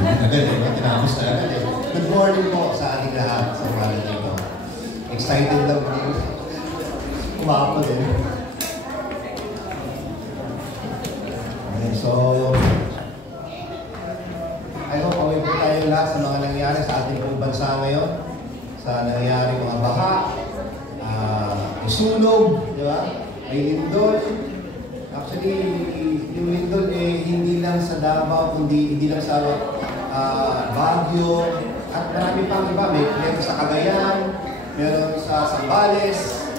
Tinapos na agad eh. Good morning po sa ating lahat sa umaga dito. Excited lang din. Umapo din. Okay, so I hope away po tayo lahat sa mga nangyari sa ating pong bansa ngayon. Sa nangyari mga baha, sunog, di ba? May lindol. Actually, yung lindol eh hindi lang sa Davao, hindi lang sa Baguio, at marami pang iba. Meron sa Cagayan, meron sa Zambales,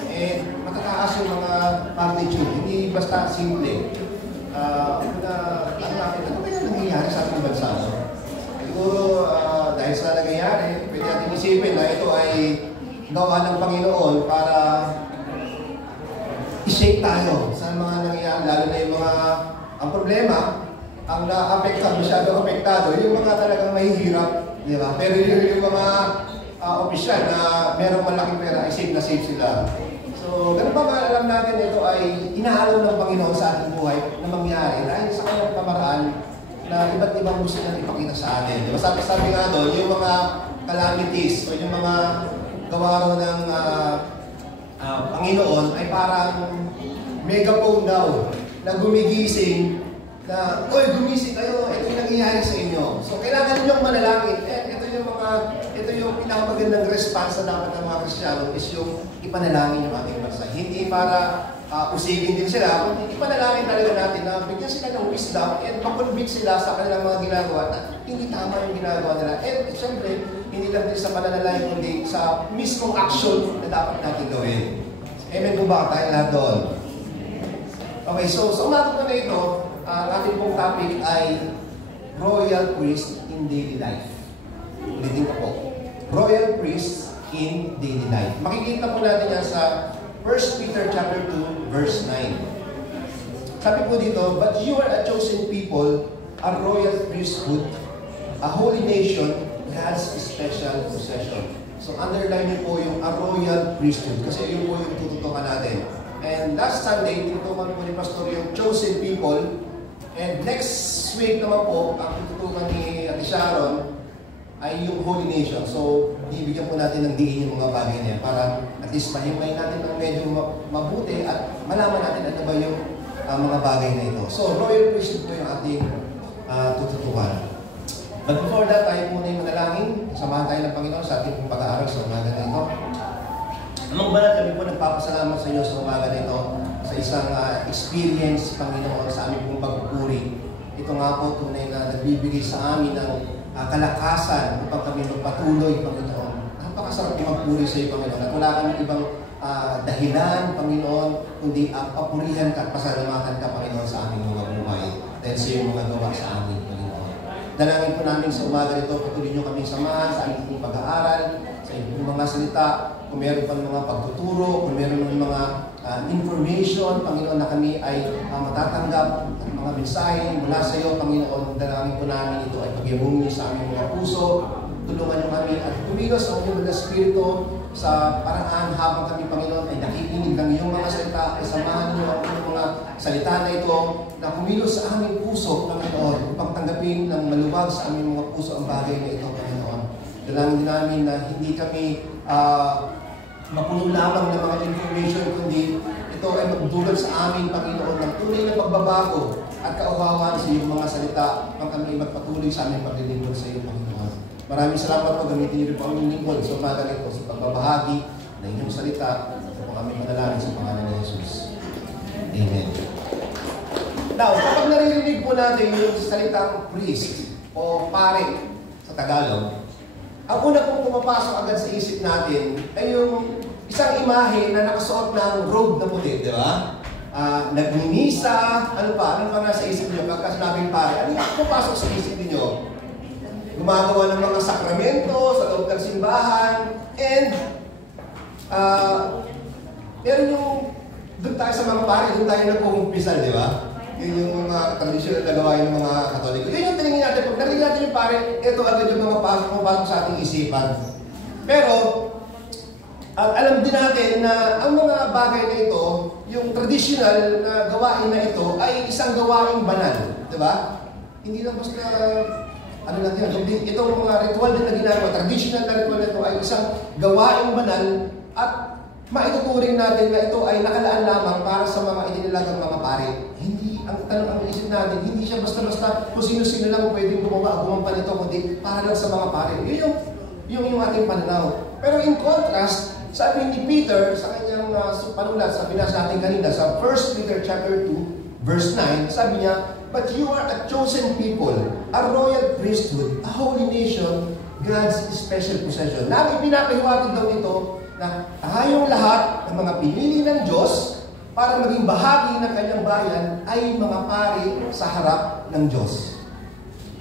matataas yung mga magnitude. Hindi basta simple. Ano ba yung nangyayari sa ating bansa? Siguro, dahil sa nangyayari, pwede natin isipin na ito ay gawa ng Panginoon para i-shake tayo sa mga nangyayari, lalo na yung mga, ang problema, ang na-apektado, masyadong apektado, yung mga talagang mahihirap, di ba? Pero yung mga opisyal na merong malaking pera, ay safe na safe sila. So, ganun ba alam natin ito ay inaalaw ng Panginoon sa ating buhay na mangyari dahil sa kanyang pamaraan na iba't ibang gusto niya ipakita sa atin. Diba? Sabi nga doon, yung mga calamities o yung mga gawa ng Panginoon ay parang megaphone daw na gumigising na, oy, gumising kayo, ito yung nangyayari sa inyo. So, kailangan ninyong manalangin. Ito yung pinakamagandang response na dapat ng mga Kristiyano is yung ipanalangin yung ating bansa. Hindi para usigin din sila, kundi ipanalangin talaga natin na bigyan sila ng wisdom and makonvince sila sa kanilang mga ginagawa na hindi tama yung ginagawa nila. And siyempre, hindi lang din sa pananalangin, kundi sa mismong action na dapat natin gawin. Amen po ba? Tayo lahat doon. Okay, so sa umaga po na ito, ang ating pong topic ay Royal Priest in Daily Life. Ulitin ko po. Royal Priest in Daily Life. Makikita po natin yan sa 1 Peter chapter 2, verse 9. Sabi po dito, but you are a chosen people, a royal priesthood, a holy nation, God's special possession. So underline niyo po yung a royal priesthood kasi yun po yung tututukan natin. And last Sunday, tinutukan po ni Pastor yung chosen people. And next week naman po, ang tututukan ni Ate Sharon ay yung holy nation. So, bibigyan po natin ng diin yung mga bagay niya para at least mahimay natin ng medyo mabuti at malaman natin ano ba yung mga bagay na ito. So, royal priesthood po yung ating tututukan. But before that, tayo po na yung manalangin. Samahan tayo ng Panginoon sa ating pag-aaral sa umaga na ito. Amang banal, kami po nagpapasalamat sa inyo sa umaga na ito sa isang experience, Panginoon, sa aming pong pagpupuri. Ito nga po tunay na nagbibigay sa amin ng kalakasan upang kami magpatuloy, Panginoon. Napakasarap magpuri sa iyo, Panginoon. At wala kami ibang dahilan, Panginoon, kundi papurihan ka at pasalamatan ka, Panginoon, sa aming mga buhay. Dahil sa iyong mga gawa sa amin, Panginoon. Dalangin po namin sa umaga nito, patuloy niyo kaming samahan sa aming pong pag-aaral, sa iyong mga salita, kung meron pa mga pagtuturo, kung meron ng mga information, Panginoon, na kami ay matatanggap at mga mensahe mula sa iyo, Panginoon. Dalangin po namin ito ay pagyabungin sa aming mga puso. Tulungan niyo kami at kumilos ang iyong mga spirito sa paraan habang kami, Panginoon, ay nakikinig ng iyong mga salita. Ay samahan niyo ang iyong mga salita na ito na kumilos sa aming puso, Panginoon, upang tanggapin ng maluwag sa aming mga puso ang bagay na ito, Panginoon. Dalangin din namin na hindi kami mapuno lamang ng mga information, kundi ito ay magdulot sa amin, Panginoon, ng tunay na pagbabago at kauhawan sa iyong mga salita pang kami magpatuloy sa aming paglilingkod sa iyo, Panginoon. Maraming salamat po, gamitin niyo rin po aming lingkod sa umaga nito sa pagbabahagi ng inyong salita at po kami manalangin sa pangalan ni Jesus. Amen. Now, kapag naririnig po natin yung salitang priest o pare sa Tagalog, ang una pong pumapasok agad sa isip natin ay yung isang imahe na nakasuot ng robe na puti, di ba? Nagmimisa, ano pa nasa isip niyo pagka sinabing pare? Ano yung pumapasok sa isip niyo? Gumagawa ng mga sakramento sa loob ng simbahan, and meron yung doon tayo sa mga pare, doon tayo nagpumpisal, di ba? Yun yung mga tradisyon na gawain ng mga Katoliko. Yun yung tinignan natin. Pag narinig natin yung pare, ito agad yung mga pumapasok sa ating isipan. Pero, alam din natin na ang mga bagay na ito, yung traditional na gawain na ito, ay isang gawaing banal. Di ba? Hindi lang basta ano lang yan, itong mga ritual din na ginagawa, traditional na ritual na ito ay isang gawaing banal at maituturing natin na ito ay nakalaan lamang para sa mga idinilagang mga pare. Hindi, ang tanong ang isip natin, hindi siya basta-basta kung sino-sino lang pwedeng gumawa, gumampan ito, kundi para lang sa mga pare. Yun yung ating pananaw. Pero in contrast, sabi ni Peter sa kanyang panulat, sabi na sa ating kanina, sa 1 Peter chapter 2, verse 9, sabi niya, "But you are a chosen people, a royal priesthood, a holy nation, God's special possession." Na ipinapahiwatig daw ito na tayong lahat ng mga pinili ng Diyos para maging bahagi ng kanyang bayan ay mga pari sa harap ng Diyos.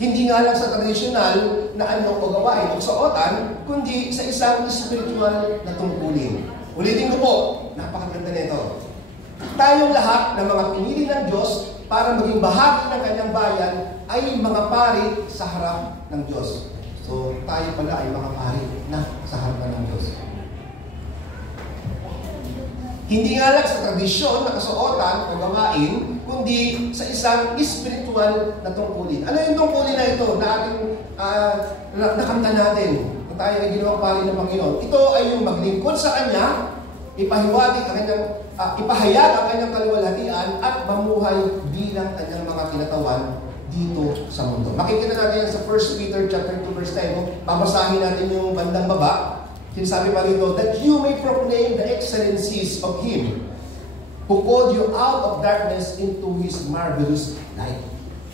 Hindi nga lang sa tradisyonal na ano o gawain o suotan, kundi sa isang spiritual na tungkulin. Ulitin ko po, napakaganda nito. Tayong lahat ng mga pinili ng Diyos para maging bahagi ng kanyang bayan ay mga pari sa harap ng Diyos. So, tayo pala ay mga pari na sa harapan ng Diyos. Hindi nga lang sa tradisyon na kasuotan o gawain, kundi sa isang spiritual na tungkulin. Ano yung tungkulin na ito na ating nakanta natin kung tayo ay ginawang pari ng Panginoon? Ito ay yung maglingkod sa Kanya, ipahayag ang kanyang kaluwalhatian at mamuhay bilang kanyang mga kinatawan dito sa mundo. Makikita natin yan sa 1 Peter chapter 2 verse 10. Babasahin natin yung bandang baba. Sinasabi pa rito, "That you may proclaim the excellencies of Him who called you out of darkness into His marvelous light."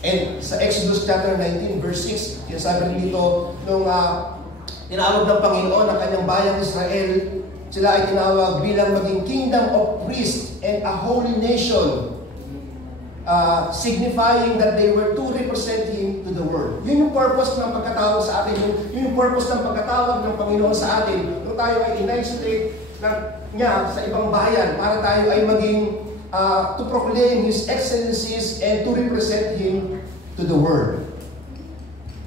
And sa Exodus chapter 19 verse 6, sinasabi dito, nung tinawag ng Panginoon ang kanyang bayang Israel, sila ay tinawag bilang maging kingdom of priests and a holy nation, signifying that they were to represent Him to the world. Yun yung purpose ng pagkatawag sa atin, yun yung purpose ng pagkatawag ng Panginoon sa atin, kung tayo ay in-isolate niya sa ibang bayan, para tayo ay maging to proclaim His excellencies and to represent Him to the world.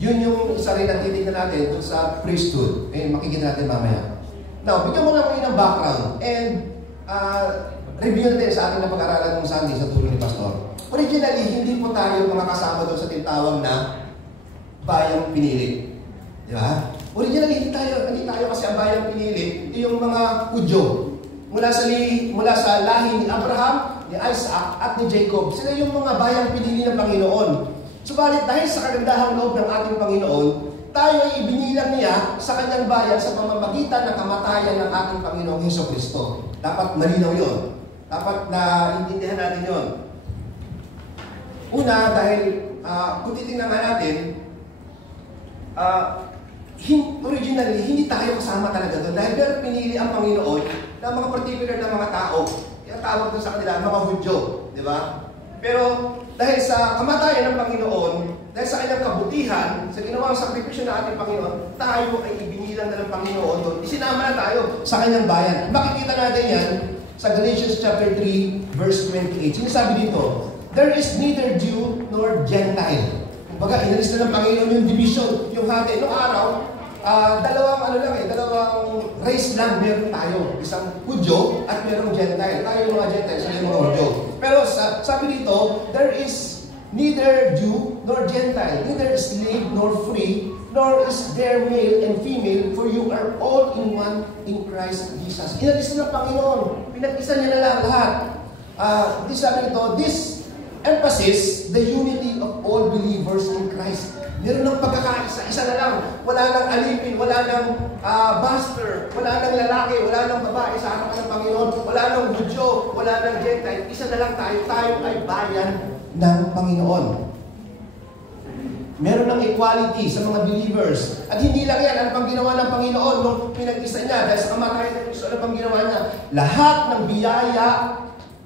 Yun yung isa rin ang titignan natin dun sa priesthood. Makikita natin mamaya. Now, bigyan mo na ngayon ng background and review natin sa ating na pag-aralan ng Sunday sa tulong ni Pastor. Originally, hindi po tayo mga kasama doon sa tinatawag na bayang pinili. Di ba? Originally, hindi tayo kasi ang bayang pinili, yung mga Hudyo. Mula sa lahi ni Abraham, ni Isaac, at ni Jacob. Sila yung mga bayang pinili ng Panginoon. Subalit, dahil sa kagandahang loob ng ating Panginoon, tayo ay ibinilang niya sa kanyang bayan sa pamamagitan ng kamatayan ng ating Panginoong Hesukristo. Dapat malinaw yun. Dapat na intindihan natin yun. Una, dahil kung titingnan nga natin, originally, hindi tayo kasama talaga doon. Dahil meron pinili ang Panginoon ng mga particular na mga tao. Yung tawag doon sa kanila, mga Hudyo. Di ba? Pero dahil sa kamatayan ng Panginoon, dahil sa kanyang kabutihan, sa ginawang sakripisyo ng ating Panginoon, tayo ay ibinilang na ng Panginoon doon. Isinama na tayo sa kanyang bayan. Makikita natin yan sa Galatians chapter 3, verse 28. Sinasabi dito, "There is neither Jew nor Gentile." Kumbaga, inalis na ng Panginoon yung division, yung hati. Noong araw, dalawang race lang meron tayo. Isang Hudyo at merong Gentile. Tayo yung mga Gentile, sila yung mga Hudyo. Pero sabi dito, there is neither Jew nor Gentile, neither slave nor free, nor is there male and female, for you are all in one in Christ Jesus. Inalis na ng Panginoon. Pinag-isa niya na lang lahat. Sabi nito, this emphasis the unity of all believers in Christ. Meron ng pagkakaisa, isa na lang. Wala nang alipin, wala nang bastard, wala nang lalaki, wala nang babae sa harapan ng Panginoon, wala nang Hudyo, wala nang Gentile. Isa na lang tayo. Tayo ay bayan ng Panginoon. Meron ng equality sa mga believers. At hindi lang yan, ano pang ginawa ng Panginoon nung pinag-isa niya, dahil sa kamatayan ng Kristo, ano pang ginawa niya? Lahat ng biyaya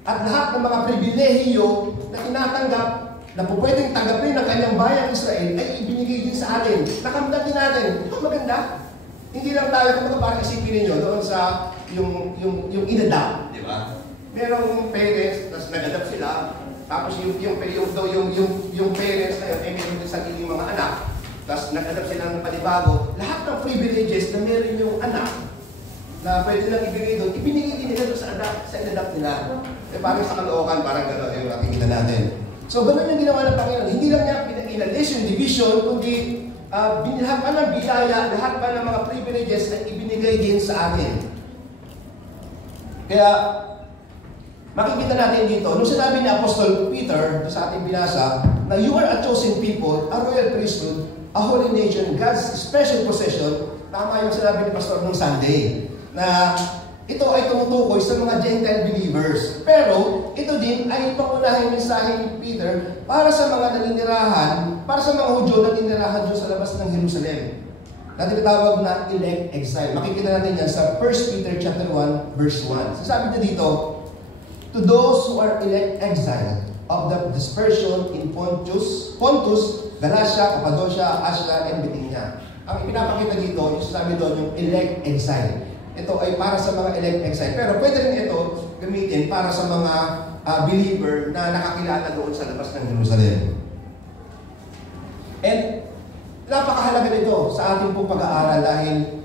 at lahat ng mga pribilehiyo na tinatanggap, na po pwedeng tanggapin ng kanyang bayang Israel, ay ibinigay din sa atin. Nakamdan din natin. Ito maganda. Hindi lang tayo, kung parang isipin ninyo, doon sa yung in-adapt, di ba? Merong parents, tapos nag-adapt sila, tapos yung parents na yun, ay meron din sariling mga anak, tapos nag-adapt sila ng panibago. Lahat ng privileges na meron yung anak, na pwede lang ibigay doon, ibinigay din nila doon sa in-adapt nila. Parang sa Caloocan, parang gano'n yung nakikita natin. So, ganun yung ginawa ng Panginoon. Hindi lang niya inalis yung division, kundi lahat pa ng biyaya, lahat pa ng mga privileges na ibinigay din sa atin. Kaya, makikita natin dito, nung sinabi ni Apostol Peter sa ating binasa, na you are a chosen people, a royal priesthood, a holy nation, God's special possession, tama yung sinabi ni Pastor nung Sunday, na ito ay tumutukoy sa mga Gentile believers. Pero, ito din ay pangunahing mensahe ni Peter para sa mga naninirahan, para sa mga Hudyo na naninirahan doon sa labas ng Jerusalem. Na tinatawag na elect exile. Makikita natin yan sa 1 Peter chapter 1, verse 1. Sasabi niya dito, to those who are elect exile of the dispersion in Pontus, Galatia, Cappadocia, Asia, and Bithynia. Ang pinapakita dito, yung sasabi doon, yung elect exile. Ito ay para sa mga elect exile. Pero pwede rin ito gamitin para sa mga believer na nakakilala doon sa labas ng Jerusalem. And napakahalaga nito sa ating pong pag-aaral dahil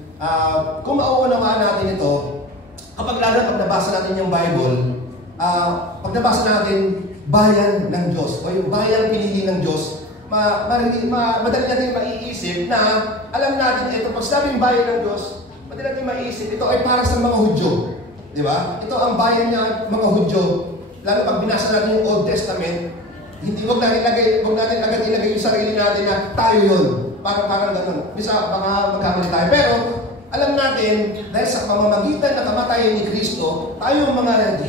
kung mauunawaan natin ito, kapag lalo pag nabasa natin yung Bible, pag nabasa natin bayan ng Diyos o yung bayang pinili ng Diyos, madali natin maiisip na alam natin ito, pag sabing bayan ng Diyos, madali natin maiisip, ito ay para sa mga Hudyo. Di ba? Ito ang bayan niya, mga Hudyo. Lalo pag binasa natin yung Old Testament, huwag natin agad ilagay yung sarili natin na tayo yun. Parang ganun. Bisa baka magkamali tayo. Pero, alam natin, dahil sa pamamagitan ng kamatayan ni Kristo, tayo mga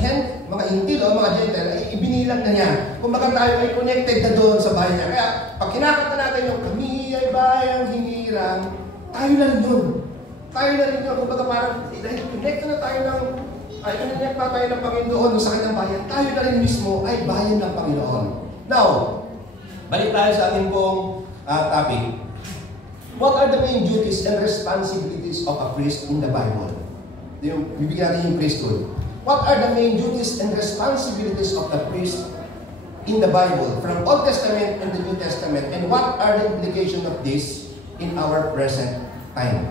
Hintil o mga Gentile ay ibinilang na niya. Kung baga tayo ay connected na doon sa bayan niya. Kaya, pag kinakanta natin yung kami ay bayang hinirang, tayo na rin yun. Tayo na rin yun. Kung baga parang, dahil connected na tayo ng Panginoon sa kanyang bayan, tayo na rin mismo ay bayan ng Panginoon. Now, balik tayo sa ating pong topic. What are the main duties and responsibilities of a priest in the Bible? Bibigyan natin yung priesthood. What are the main duties and responsibilities of the priest in the Bible from Old Testament and the New Testament? And what are the implications of this in our present time?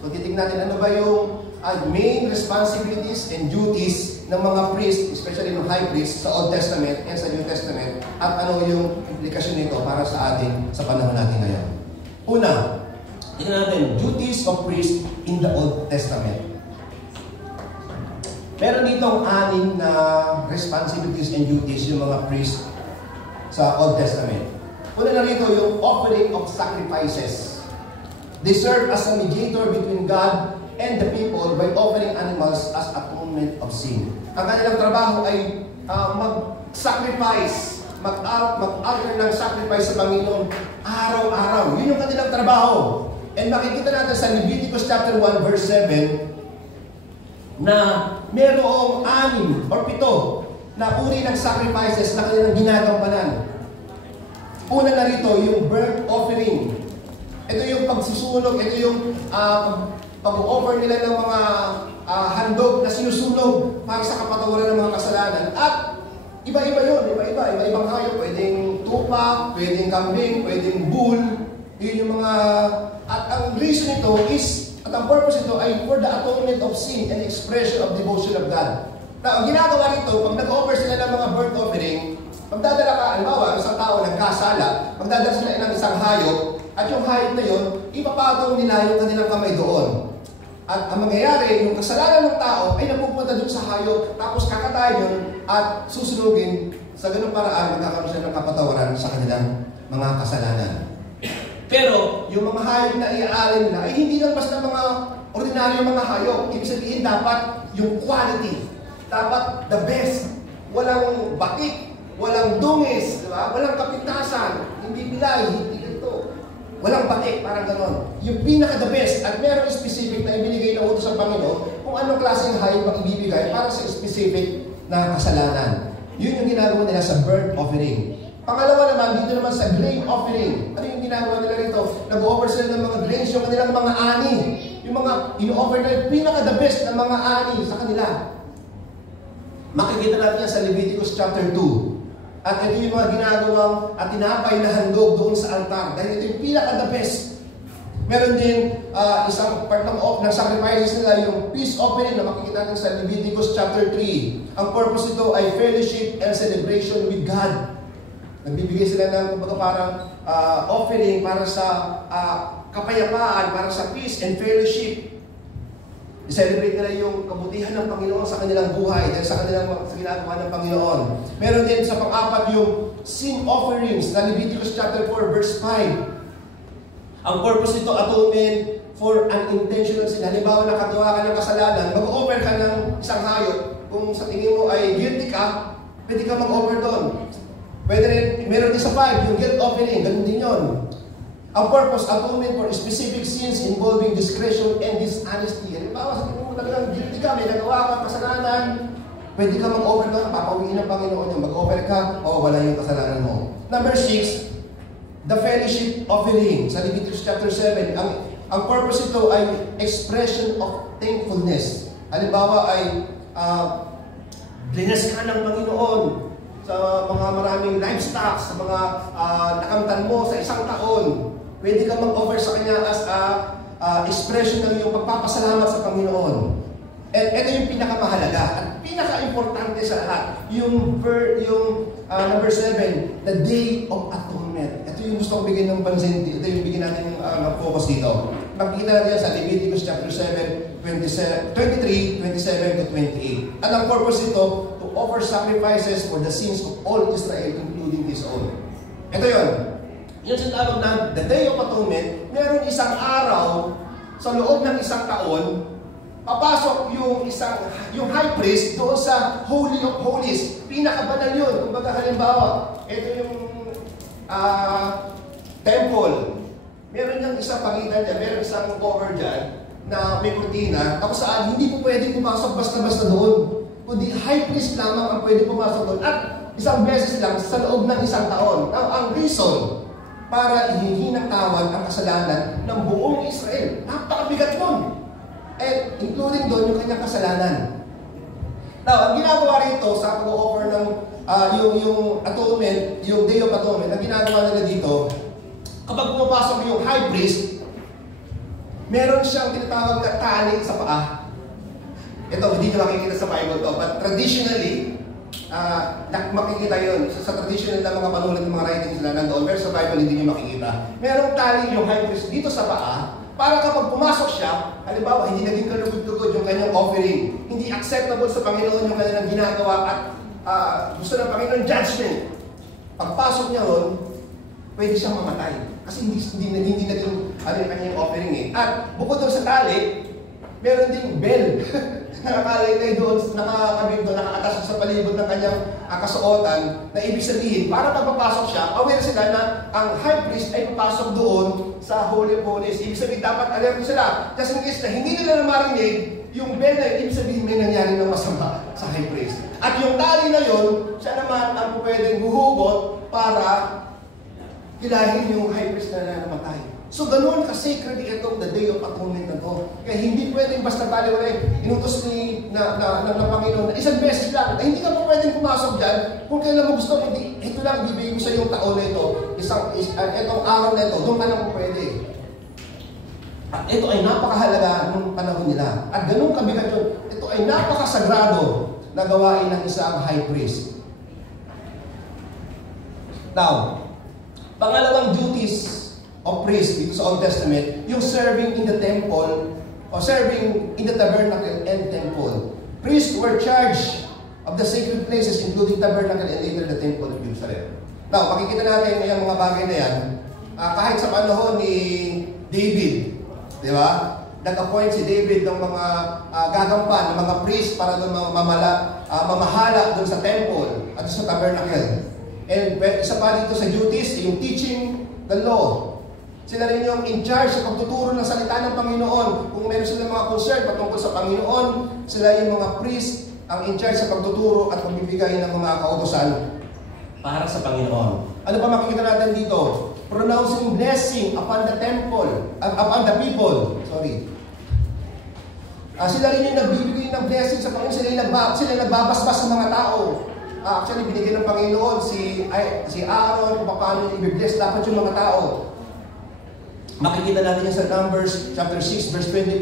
So titignan natin ano ba yung main responsibilities and duties ng mga priest, especially ng high priest sa Old Testament and sa New Testament, at ano yung implikasyon nito para sa atin sa panahon natin ngayon. Una, tingnan natin, duties of priest in the Old Testament. Meron ditong 6 na responsibilities and duties yung mga priest sa Old Testament. Una na rito yung offering of sacrifices. They serve as a mediator between God and the people by offering animals as atonement of sin. Ang kanilang trabaho ay mag-sacrifice, mag-offer ng sacrifice sa Panginoon araw-araw. Yun yung kanilang trabaho. And makikita natin sa Leviticus chapter 1 verse 7 na merong 6 or 7 na uri ng sacrifices na kanilang ginagampanan. Una na rito, yung burnt offering. Ito yung pagsusunog, ito yung pag-offer nila ng mga handog na sinusunog para sa kapatawaran ng mga kasalanan. At iba-iba yun, iba-ibang hayop. Pwedeng tupa, pwedeng kambing, pwedeng bull. Yun yung mga... At ang reason nito is, at ang purpose nito ay for the atonement of sin and expression of devotion of God. Now, ang ginagawa nito, pag nag-offer sila ng mga burnt offering, magdadala ka, halimbawa, isang tao nagkasala, magdadala sila ng isang hayop, at yung hayop na yun, ipapatong nila yung kanilang kamay doon. At ang mangyayari, yung kasalanan ng tao ay napupunta doon sa hayop, tapos kakatayin yun at susunugin. Sa ganung paraan, magkakaroon sila ng kapatawaran sa kanilang mga kasalanan. Pero, yung mga hayop na iaalin nila ay hindi lang basta mga ordinaryong mga hayop. Ibig sabihin, dapat yung quality. Dapat the best. Walang batik, walang dungis, diba? Walang kapintasan, hindi bilay, hindi ganito. Walang batik, parang ganon. Yung pinaka-the best, at meron specific na ibinigay na utos sa Panginoon kung anong klaseng hayop ang ibibigay para sa specific na kasalanan. Yun yung ginagawa nila sa burnt offering. Pangalawa naman, dito naman sa grain offering. Ano yung ginagawa nila rito? Nag-offer sila ng mga grains, yung kanilang mga ani. Yung mga ino-offer nila, pinaka-the best na mga ani sa kanila. Makikita natin yan sa Leviticus chapter 2. At ito yung mga ginagawang at tinapay na handog doon sa altar. Dahil ito yung pinaka-the best. Meron din isang part ng sacrifices nila, yung peace offering na makikita natin sa Leviticus chapter 3. Ang purpose nito ay fellowship and celebration with God. Nagbibigay sila ng kumbaga parang offering para sa kapayapaan, para sa peace and fellowship. I-celebrate nila yung kabutihan ng Panginoon sa kanilang buhay dahil sa kanilang ginagawa ng Panginoon. Meron din sa pang-apat yung sin offerings na Leviticus chapter 4 verse 5. Ang purpose nito, atonement for unintentional sin. Halimbawa, nakagawa ka ng kasalanan, mag-offer ka ng isang hayop. Kung sa tingin mo ay guilty ka, pwede ka mag-offer doon. Pwede rin, meron din sa 5, yung guilt offering, ganun din yun. Ang purpose, atonement for specific sins involving discretion and dishonesty. Halimbawa, sa tingin mo talagang guilty ka, may nagawa ka kasalanan, pwede ka mag-offer doon, papawiin ng Panginoon yung mag-offer ka, o wala yung kasalanan mo. Number 6, the fellowship offering. Sa Leviticus chapter 7, ang purpose ito ay expression of thankfulness. Halimbawa ay bless ka ng Panginoon sa mga maraming livestock, sa mga nakamtan mo sa isang taon. Pwede ka mag-offer sa Kanya as expression ng iyong pagpapasalamat sa Panginoon. At ito yung pinakamahalaga at pinaka-importante sa lahat. Yung number 7, the Day of Atonement. Ito yung gusto kong bigyan ng pansin. Ito yung bigyan natin ng focus dito. Makikita natin sa Leviticus chapter 7, 23, 27 to 28. At ang purpose ito, to offer sacrifices for the sins of all Israel, including his own. Ito yun. Yung sinatawag na the Day of Atonement, meron isang araw sa loob ng isang taon, papasok yung high priest doon sa Holy of Holies. Pinakabanal yun. Kumbaga halimbawa, ito yung temple. Meron niyang isang pagitan dyan, meron isang cover dyan na may kurtina. Tapos saan, hindi po pwede pumasok basta-basta doon. Kundi high priest lamang ang pwede pumasok doon. At isang beses lang sa loob ng isang taon. Ang reason para ihinatawad ang kasalanan ng buong Israel. Napakabigat nun. And including doon yung kanyang kasalanan. Now, ang ginagawa rito sa pag-offer ng yung atonement, yung Day of Atonement, ang ginagawa nila dito, kapag pumapasok yung high priest, meron siyang tinatawag na tali sa paa. Ito, hindi nyo makikita sa Bible to, but traditionally, makikita yun. Sa traditional na mga panulat ng mga writings nila nandoon, pero sa Bible hindi nyo makikita. Merong tali yung high priest dito sa paa, para kapag pumasok siya, halimbawa, hindi naging kalugod-lugod yung kanyang offering. Hindi acceptable sa Panginoon yung kanilang ginagawa at gusto ng Panginoon judgment. Pagpasok niya ron, pwede siyang mamatay. Kasi hindi naging yung kanyang offering eh. At bukod doon sa tali, meron ding bell. Nakakalagay doon, nakakabig doon, nakaatas sa palibot ng kanyang kasuotan, na ibig sabihin, para pagpapasok siya, aware sila na ang high priest ay papasok doon sa Holy of Holies. Ibig sabihin, dapat alert sila. Kasi in case na hindi nila na marinig, yung bell na yun, ibig sabihin may nangyari ng masama sa high priest. At yung tali na yun, siya naman ang pwedeng huhugot para kilahin yung high priest na namatay. So, ganun ka-sacred itong the Day of Atonement na to. Kaya hindi pwedeng basta bali-wala inutos ng Panginoon na isang beses lang. Ay, hindi ka po pwedeng pumasok dyan. Kung kailan mo gusto, hindi, ito lang, ibibigay ko sa yung taon na ito, itong araw na ito, doon ka lang po pwede. At ito ay napakahalaga nung panahon nila. At ganun kabigat yun, ito ay napakasagrado na gawain ng isang high priest. Now, pangalawang duties of priest dito sa Old Testament, yung serving in the temple or serving in the tabernacle and temple. Priests were charged of the sacred places including tabernacle and later the temple of Jerusalem. Now, makikita natin yung mga bagay na yan kahit sa panahon ni David. Di ba? Nag-appoint si David ng mga gagampan, ng mga priest para doon mamahala doon sa temple at sa tabernacle. And isa pa dito sa duties, yung teaching the law. Sila rin yung in charge sa pagtuturo ng salita ng Panginoon. Kung meron silang mga concern patungkol sa Panginoon, sila yung mga priest ang in charge sa pagtuturo at pagbibigay ng mga kautosan para sa Panginoon. Ano pa makikita natin dito? Pronouncing blessing upon the temple, upon the people. Sorry. Sila rin yung nagbibigay ng blessing sa Panginoon. Sila nagbabasbas sa mga tao. Actually, binigay ng Panginoon si Aaron kung paano i-bless dapat yung mga tao. Makikita natin yan sa Numbers chapter 6 verse 24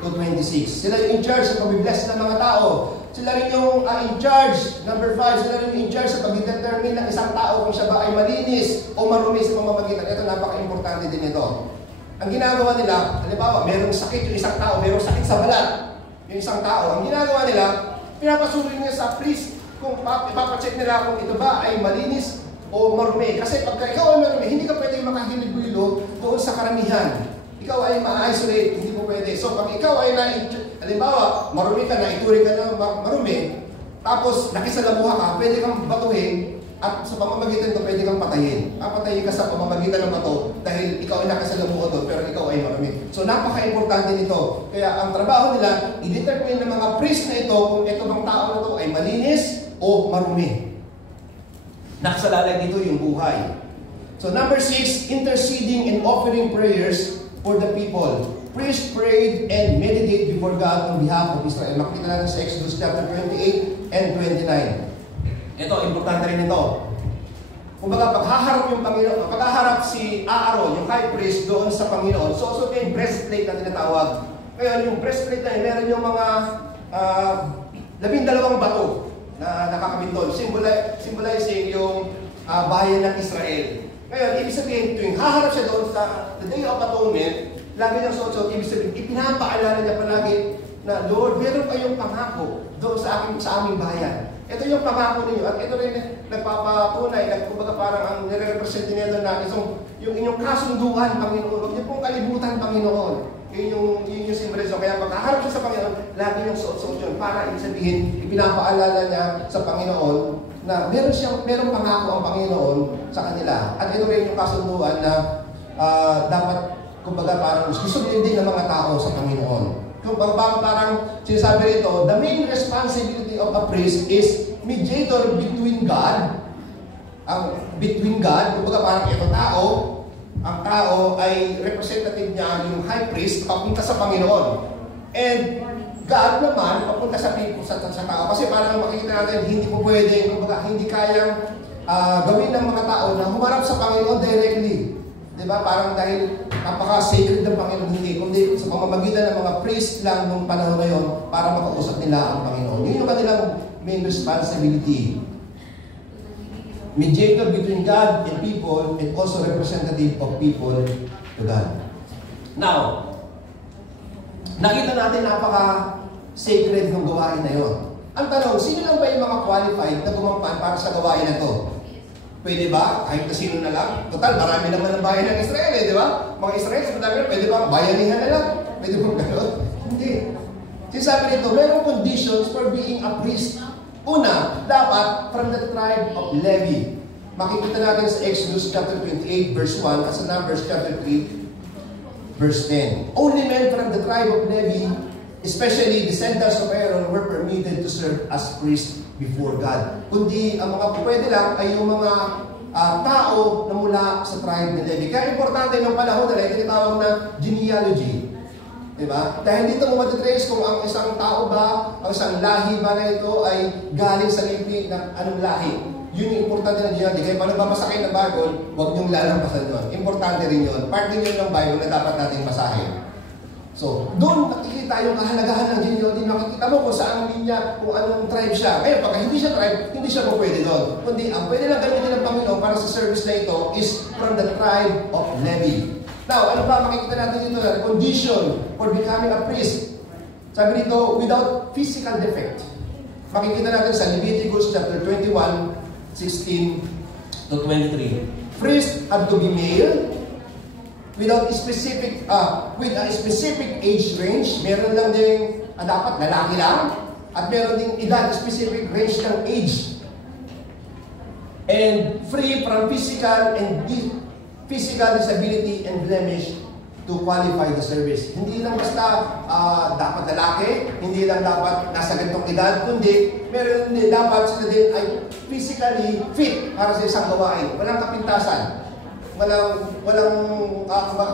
to 26. Sila yung in charge sa pag-bless ng mga tao. Sila rin yung in charge. Number 5, sila rin yung in charge sa pag-determine ng isang tao kung siya ba ay malinis o marumi sa pamamagitan. Ito, napaka-importante din ito. Ang ginagawa nila, halimbawa, merong sakit yung isang tao, merong sakit sa balat yung isang tao. Ang ginagawa nila, pinapasuri nila sa priest kung ipapacheck nila kung ito ba ay malinis o marumi. Kasi pagka ikaw ay marumi, hindi ka pwede makahilib-hilo doon sa karamihan. Ikaw ay ma-isolate, hindi mo pwede. So pag ikaw ay halimbawa, marumi ka na, ituri ka na marumi, tapos nakisalamuha ka, pwede kang batuhin, at sa pamamagitan ito, pwede kang patayin. Papatayin ka sa pamamagitan ng bato dahil ikaw ay nakasalamuha doon, pero ikaw ay marumi. So napaka-importante nito. Kaya ang trabaho nila, i-determine ng mga priest na ito kung ito bang tao na ito ay malinis o marumi. Nakasalalay dito yung buhay. So number 6, interceding and offering prayers for the people. Priest prayed and meditate before God on behalf of Israel. Makikita natin sa Exodus chapter 28 and 29. Ito, importante rin ito. Kumbaga, paghaharap yung Panginoon, paghaharap si Aaron, yung high priest, doon sa Panginoon, so yung breastplate na tinatawag. Ngayon, yung breastplate na yun, meron yung mga 12 bato na nakakabit doon, symbolizing yung bayan ng Israel. Ngayon, ibig sabihin, tuwing haharap siya doon sa the Day of Atonement, lagi niyang suot, ibig sabihin, ipinapaalala niya palagi na, Lord, meron kayong pangako doon sa aming bayan. Ito yung pangako ninyo at ito rin nagpapatunay, kumbaga parang ang nire-represent nila na yung inyong kasunduan, Panginoon. Huwag niyo pong kalibutan, Panginoon. Yun yung symbolism. Kaya pagkaharap siya sa Panginoon, lagi yung suot-suot yun para ibig sabihin, ipinapaalala niya sa Panginoon na merong pangako ang Panginoon sa kanila. At ito rin yung kasunduan na dapat, kumbaga parang gusto din ng mga tao sa Panginoon. Kung parang sinasabi rito, the main responsibility of a priest is mediator between God, kumbaga parang ito tao, ang tao ay representative niya, yung high priest, papunta sa Panginoon. And God naman, papunta sa people, sa tao. Kasi parang makikita natin, hindi po pwede, kumbaga hindi kayang gawin ng mga tao na humarap sa Panginoon directly. Diba? Parang dahil napaka-sacred ng Panginoon, kundi sa pamamagitan ng mga priest lang nung panahon na yun para makausap nila ang Panginoon. Yun yung kanilang main responsibility. Mediator between God and people and also representative of people to God. Now, nakita natin napaka-sacred ng gawain na yun. Ang tanong, sino lang ba yung mga qualified na gumampan para sa gawain na to? Pwede ba? Kahit na sino na lang. Total, marami naman ang bayan ng Israel di ba? Mga Israel, sa madami, pwede ba? Bayanihan na lang. Pwede ba gano'n? Hindi. Sinasabi nito, mayroong conditions for being a priest. Una, dapat from the tribe of Levi. Makikita natin sa Exodus chapter 28, verse 1, at sa Numbers chapter 3, verse 10. Only men from the tribe of Levi, especially descendants of Aaron, were permitted to serve as priests before God. Kundi ang mga pwede lang ay yung mga tao na mula sa tribe ng Levi. Kaya importante ng panahon nila, ito tinatawag na genealogy. Diba? Dahil dito mo matitrace kung ang isang tao ba, ang isang lahi ba na ito ay galing sa lipi ng anong lahi. Yun yung importante ng genealogy. Kaya pag nagbabasa kayo ng Bible, huwag niyong lalampasan yun. Importante rin yun. Part din yun ng Bible na dapat natin basahin. So, doon nakikita yung kahalagahan ng genealogy. Makikita mo kung saan linya, kung anong tribe siya. Kaya pag hindi siya tribe, hindi siya po pwede doon. Kundi ang pwede lang gamitin ng Panginoon para sa service na ito is from the tribe of Levi. Now, ano ba makikita natin dito na condition for becoming a priest? Sabi dito, without physical defect. Makikita natin sa Leviticus chapter 21, 16 to 23. Priest had to be male, without specific, with a specific age range. Meron lang din, dapat lalaki lang, at meron din edad, specific range ng age. And free from physical disability and blemish to qualify the service. Hindi lang basta dapat lalaki, hindi lang dapat nasa ganitong edad, kundi meron din dapat sila din ay physically fit para sa isang gawain. Walang kapintasan. Walang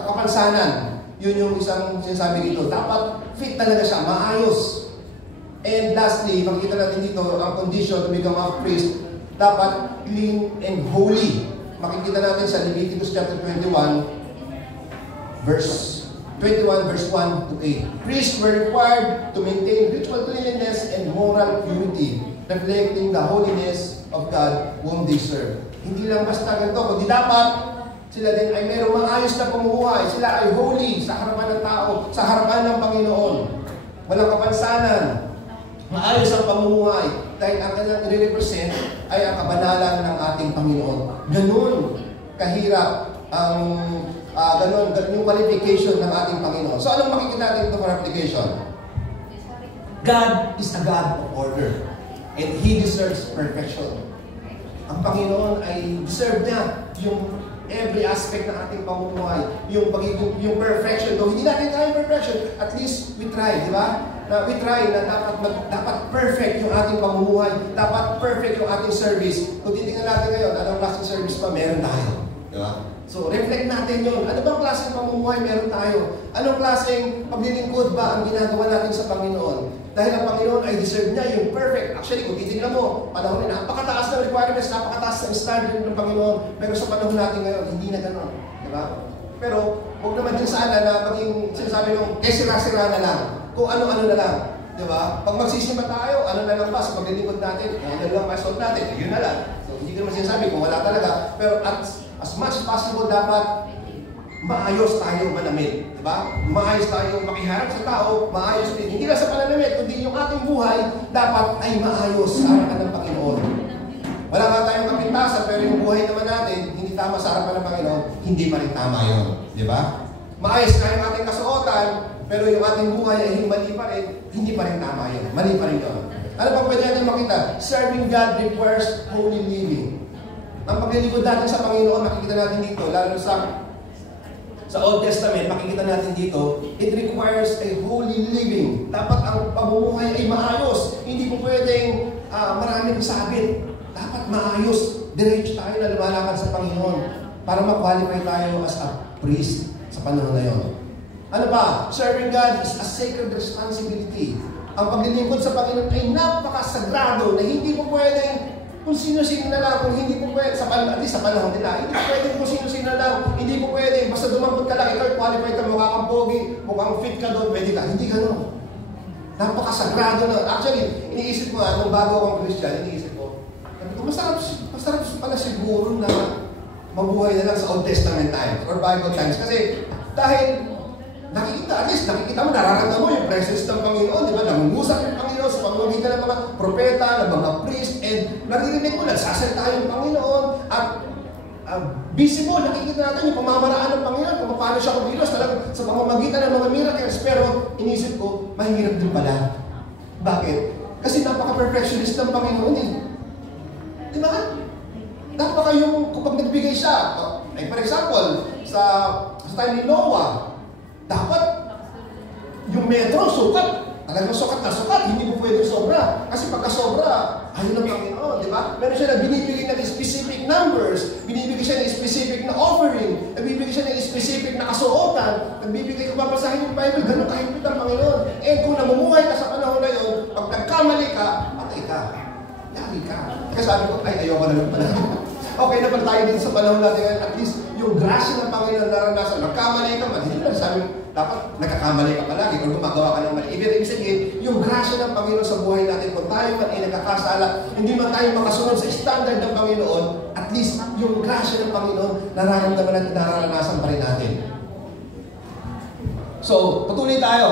kapansanan. Yun yung isang sinasabi dito. Dapat fit talaga siya, maayos. And lastly, makikita natin dito ang condition to become a priest. Dapat clean and holy. Makikita natin sa Leviticus chapter 21, verse 21 verse 1 to 8. Priests were required to maintain ritual cleanliness and moral purity, reflecting the holiness of God whom they serve. Hindi lang basta ganito, kundi dapat sila din ay mayroong maayos na pamumuhay. Sila ay holy sa harapan ng tao, sa harapan ng Panginoon. Walang kapansanan. Maayos ang pamumuhay dahil ang kanilang i-represent ay ang kabanalan ng ating Panginoon. Ganun kahirap ang ganun yung qualification ng ating Panginoon. So anong makikita natin ito for application? God is a God of order and He deserves perfection. Ang Panginoon ay deserve niya yung every aspect ng ating pamumuhay, yung perfection. Though hindi natin kaya perfection, at least we try, di ba? We try na dapat perfect yung ating pamumuhay, dapat perfect yung ating service. Kung titingnan natin ngayon, anong klaseng service pa meron tayo? Di ba? So, reflect natin yun. Ano bang klaseng pamumuhay meron tayo? Anong klaseng paglilingkod ba ang ginagawa natin sa Panginoon? Dahil ang Panginoon ay deserve niya yung perfect. Actually, kung titignan mo, panahon na napakataas ng requirements, napakataas ng standard ng Panginoon. Pero sa panahon natin ngayon, hindi na gano'n. Diba? Pero, huwag naman din sana na maging sinasabi nung, sira-sira na lang. Kung ano-ano na lang. Diba? Pag magsisimba tayo, ano na lang ba sa paglilingkod natin? Ano na lang masot natin? Yun na lang. So, hindi ko naman sinasabi kung wala talaga. Pero as much as possible, dapat maayos tayo manamit. Diba? Maayos tayo makiharap sa tao, maayos din. Hindi lang sa pananamit, kundi yung ating buhay dapat ay maayos sa harapan ng Panginoon. Wala nga tayong kapintasan, pero yung buhay naman natin, hindi tama sa harapan ng Panginoon, hindi pa rin tama yun. Diba? Maayos tayong ating kasuotan, pero yung ating buhay ay mali pa rin, hindi pa rin tama yun. Mali pa rin yun. Ano pa pwede natin makita? Serving God requires holy living. Ang paglilingkod natin sa Panginoon, makikita natin dito, lalo sa Old Testament, makikita natin dito, it requires a holy living. Dapat ang pamumuhay ay maayos. Hindi po pwedeng maraming sabit. Dapat maayos. Diretso tayo na lumalakad sa Panginoon para ma-qualify tayo as a priest sa panahon na yun. Ano ba? Serving God is a sacred responsibility. Ang paglilingkod sa Panginoon ay napakasagrado na hindi po pwedeng kung sino-sino na lang, kung hindi po pwede, at least sa panahon nila, hindi po pwede kung sino-sino na lang, hindi po pwede, basta dumampot ka lang, ikaw qualified ka, mukha kang pogi, mukhang fit ka doon, pwede ka. Hindi gano'n. Napakasagrado na. Actually, iniisip ko nung bago akong Christian, iniisip ko, masarap pala siguro na mabuhay na lang sa Old Testament times or Bible times. Kasi dahil at least nakikita mo, nararamdaman mo yung presence ng Panginoon, di ba? Nangungusap yung Panginoon sa pamamagitan ng mga propeta, ng mga priest, and naririnig mo, nagsasalita yung Panginoon, at visible, nakikita natin yung pamamaraan ng Panginoon, kung paano siya kumilos talagang sa pamamagitan ng mga miracles. Pero inisip ko, mahirap din pala. Bakit? Kasi napaka-perfectionist ng Panginoon eh. Di ba? Napaka yung, kapag nagbigay siya, like for example, sa time ni Noah, dapat yung metro sukat. Talagang sukat na sukat. Hindi mo pwede sobra. Kasi pagka sobra, ayun ang Panginoon, di ba? Meron siya na binibigay ng specific numbers. Binibigay siya ng specific na offering. Nagbibigay siya ng specific na kasuotan. Nagbibigay kung babasahin yung Bible, ganun kahigpit ang Panginoon. And kung namumuhay ka sa panahon na yun, pag nagkamali ka, patay ka. Yari ka. Kaya sabi ko, ay, ayoko na lang pala. Okay na pala tayo din sa panahon natin. At least, yung grasya ng Panginoon naranasan. Magkamali ka man. Hindi na sabi, dapat nagkakamali ka palagi kung gumagawa ka ng mali. Ibig sabihin, yung grasya ng Panginoon sa buhay natin, kung tayo man ay nagkakasala, hindi man tayo makasunod sa standard ng Panginoon, at least yung grasya ng Panginoon, nararamdaman at nararanasan pa rin natin. So, patuloy tayo.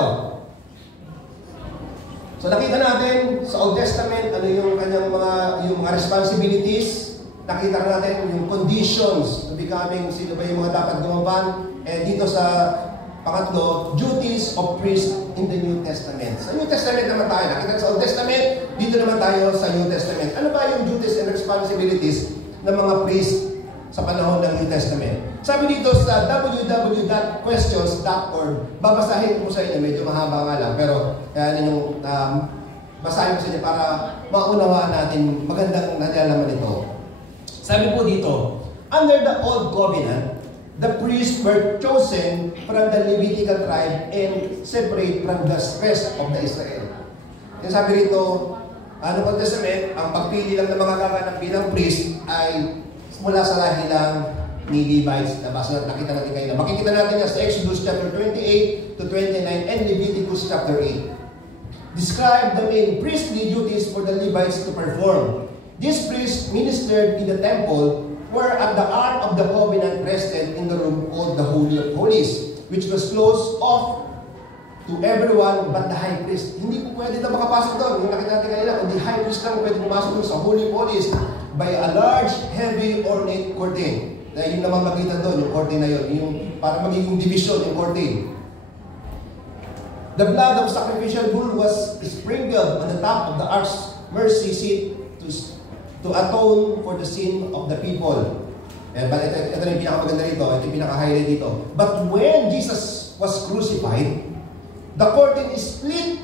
So, nakita natin sa Old Testament, ano yung kanyang mga responsibilities. Nakita natin yung conditions na becoming sino ba yung mga dapat gumawan. And dito sa pangatlo, duties of priest in the New Testament. Sa New Testament naman tayo. Nakita sa Old Testament, dito naman tayo sa New Testament. Ano ba yung duties and responsibilities ng mga priest sa panahon ng New Testament? Sabi dito sa www.questions.org, babasahin ko sa inyo, medyo mahaba nga lang, pero ninyong basahin ko sa inyo para maunawaan natin magandang nalalaman ito. Sabi po dito, under the Old Covenant, the priests were chosen from the Levitical tribe and separate from the rest of the Israel. Yung sabi rito, Old Testament, ang pagpili lang ng mga gaganap bilang priest ay mula sa lahi lang ni Levites. Nakita natin kayo na. Makikita natin yan sa Exodus chapter 28 to 29 and Leviticus chapter 8. Describe the main priestly duties for the Levites to perform. These priests ministered in the temple where at the Ark of the Covenant rested in the room called the Holy of Holies, which was closed off to everyone but the high priest. Hindi po pwede na makapasok doon. Yung nakita natin kanina, kundi high priest lang pwede pumasok doon sa Holy of Holies by a large, heavy, ornate curtain. Dahil yung naman makita doon, yung curtain na yun, yung para magiging division, yung curtain. The blood of sacrificial bull was sprinkled on the top of the Ark's mercy seat to atone for the sin of the people. But ito na yung pinakamaganda rito, ito yung pinaka-highlight dito. But when Jesus was crucified, the curtain is split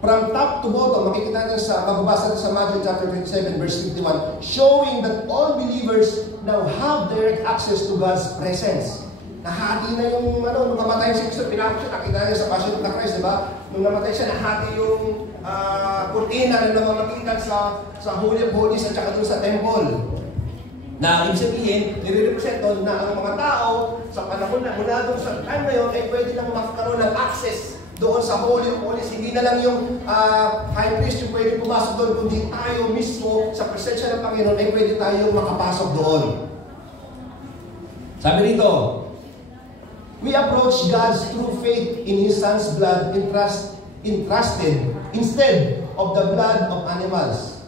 from top to bottom. Makikita natin mababasa natin sa Matthew chapter 27 verse 51, showing that all believers now have direct access to God's presence. Nahati na yung, nung namatay si Kristo, pinakot siya, nakita niya sa Passion of the Christ, di ba? Nung namatay siya, nahati yung kurtina na namamagitan sa Holy of Holies at saka doon sa temple. Na ibig sabihin, nire-represent doon na ang mga tao sa panahon na mula doon sa time na yun ay pwede lang makakaroon ng access doon sa Holy of Holies. Hindi na lang yung high priest yung pwede pumasok doon, kundi tayo mismo sa presensya ng Panginoon ay pwede tayong makapasok doon. Sabi rito, we approach God through faith in His Son's blood entrusted instead of the blood of animals.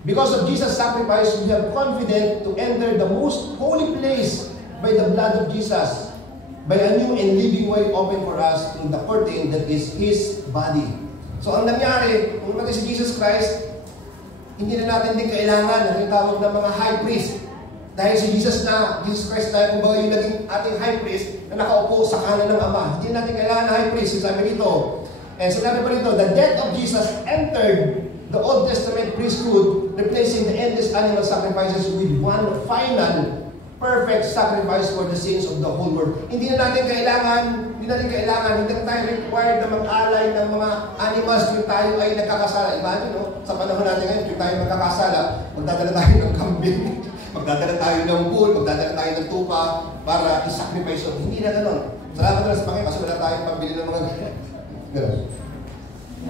Because of Jesus' sacrifice, we are confident to enter the most holy place by the blood of Jesus, by a new and living way open for us through the curtain that is His body. So ang nangyari, kung namatay si Jesus Christ, hindi na natin din kailangan na tinatawag ng mga high priest. Dahil si Jesus Christ na, kumbaga yung naging ating high priest na nakaupo sa kanan ng Ama. Hindi natin kailangan na high priest. Sabi rito, sinabi pa rito, the death of Jesus entered the Old Testament priesthood, replacing the endless animal sacrifices with one final, perfect sacrifice for the sins of the whole world. Hindi na kailangan, hindi na tayo required na mag-alay ng mga animals kung tayo ay nagkakasala. Imagine, sa panahon natin ngayon, kung tayo magkakasala, magdadala tayo ng kambing, magdadala tayo ng bull, magdadala tayo ng tupa para i-sacrifice yun. Hindi na gano'n. Salamat na sa Panginoon kasi wala tayong pambili ng mga gano'n.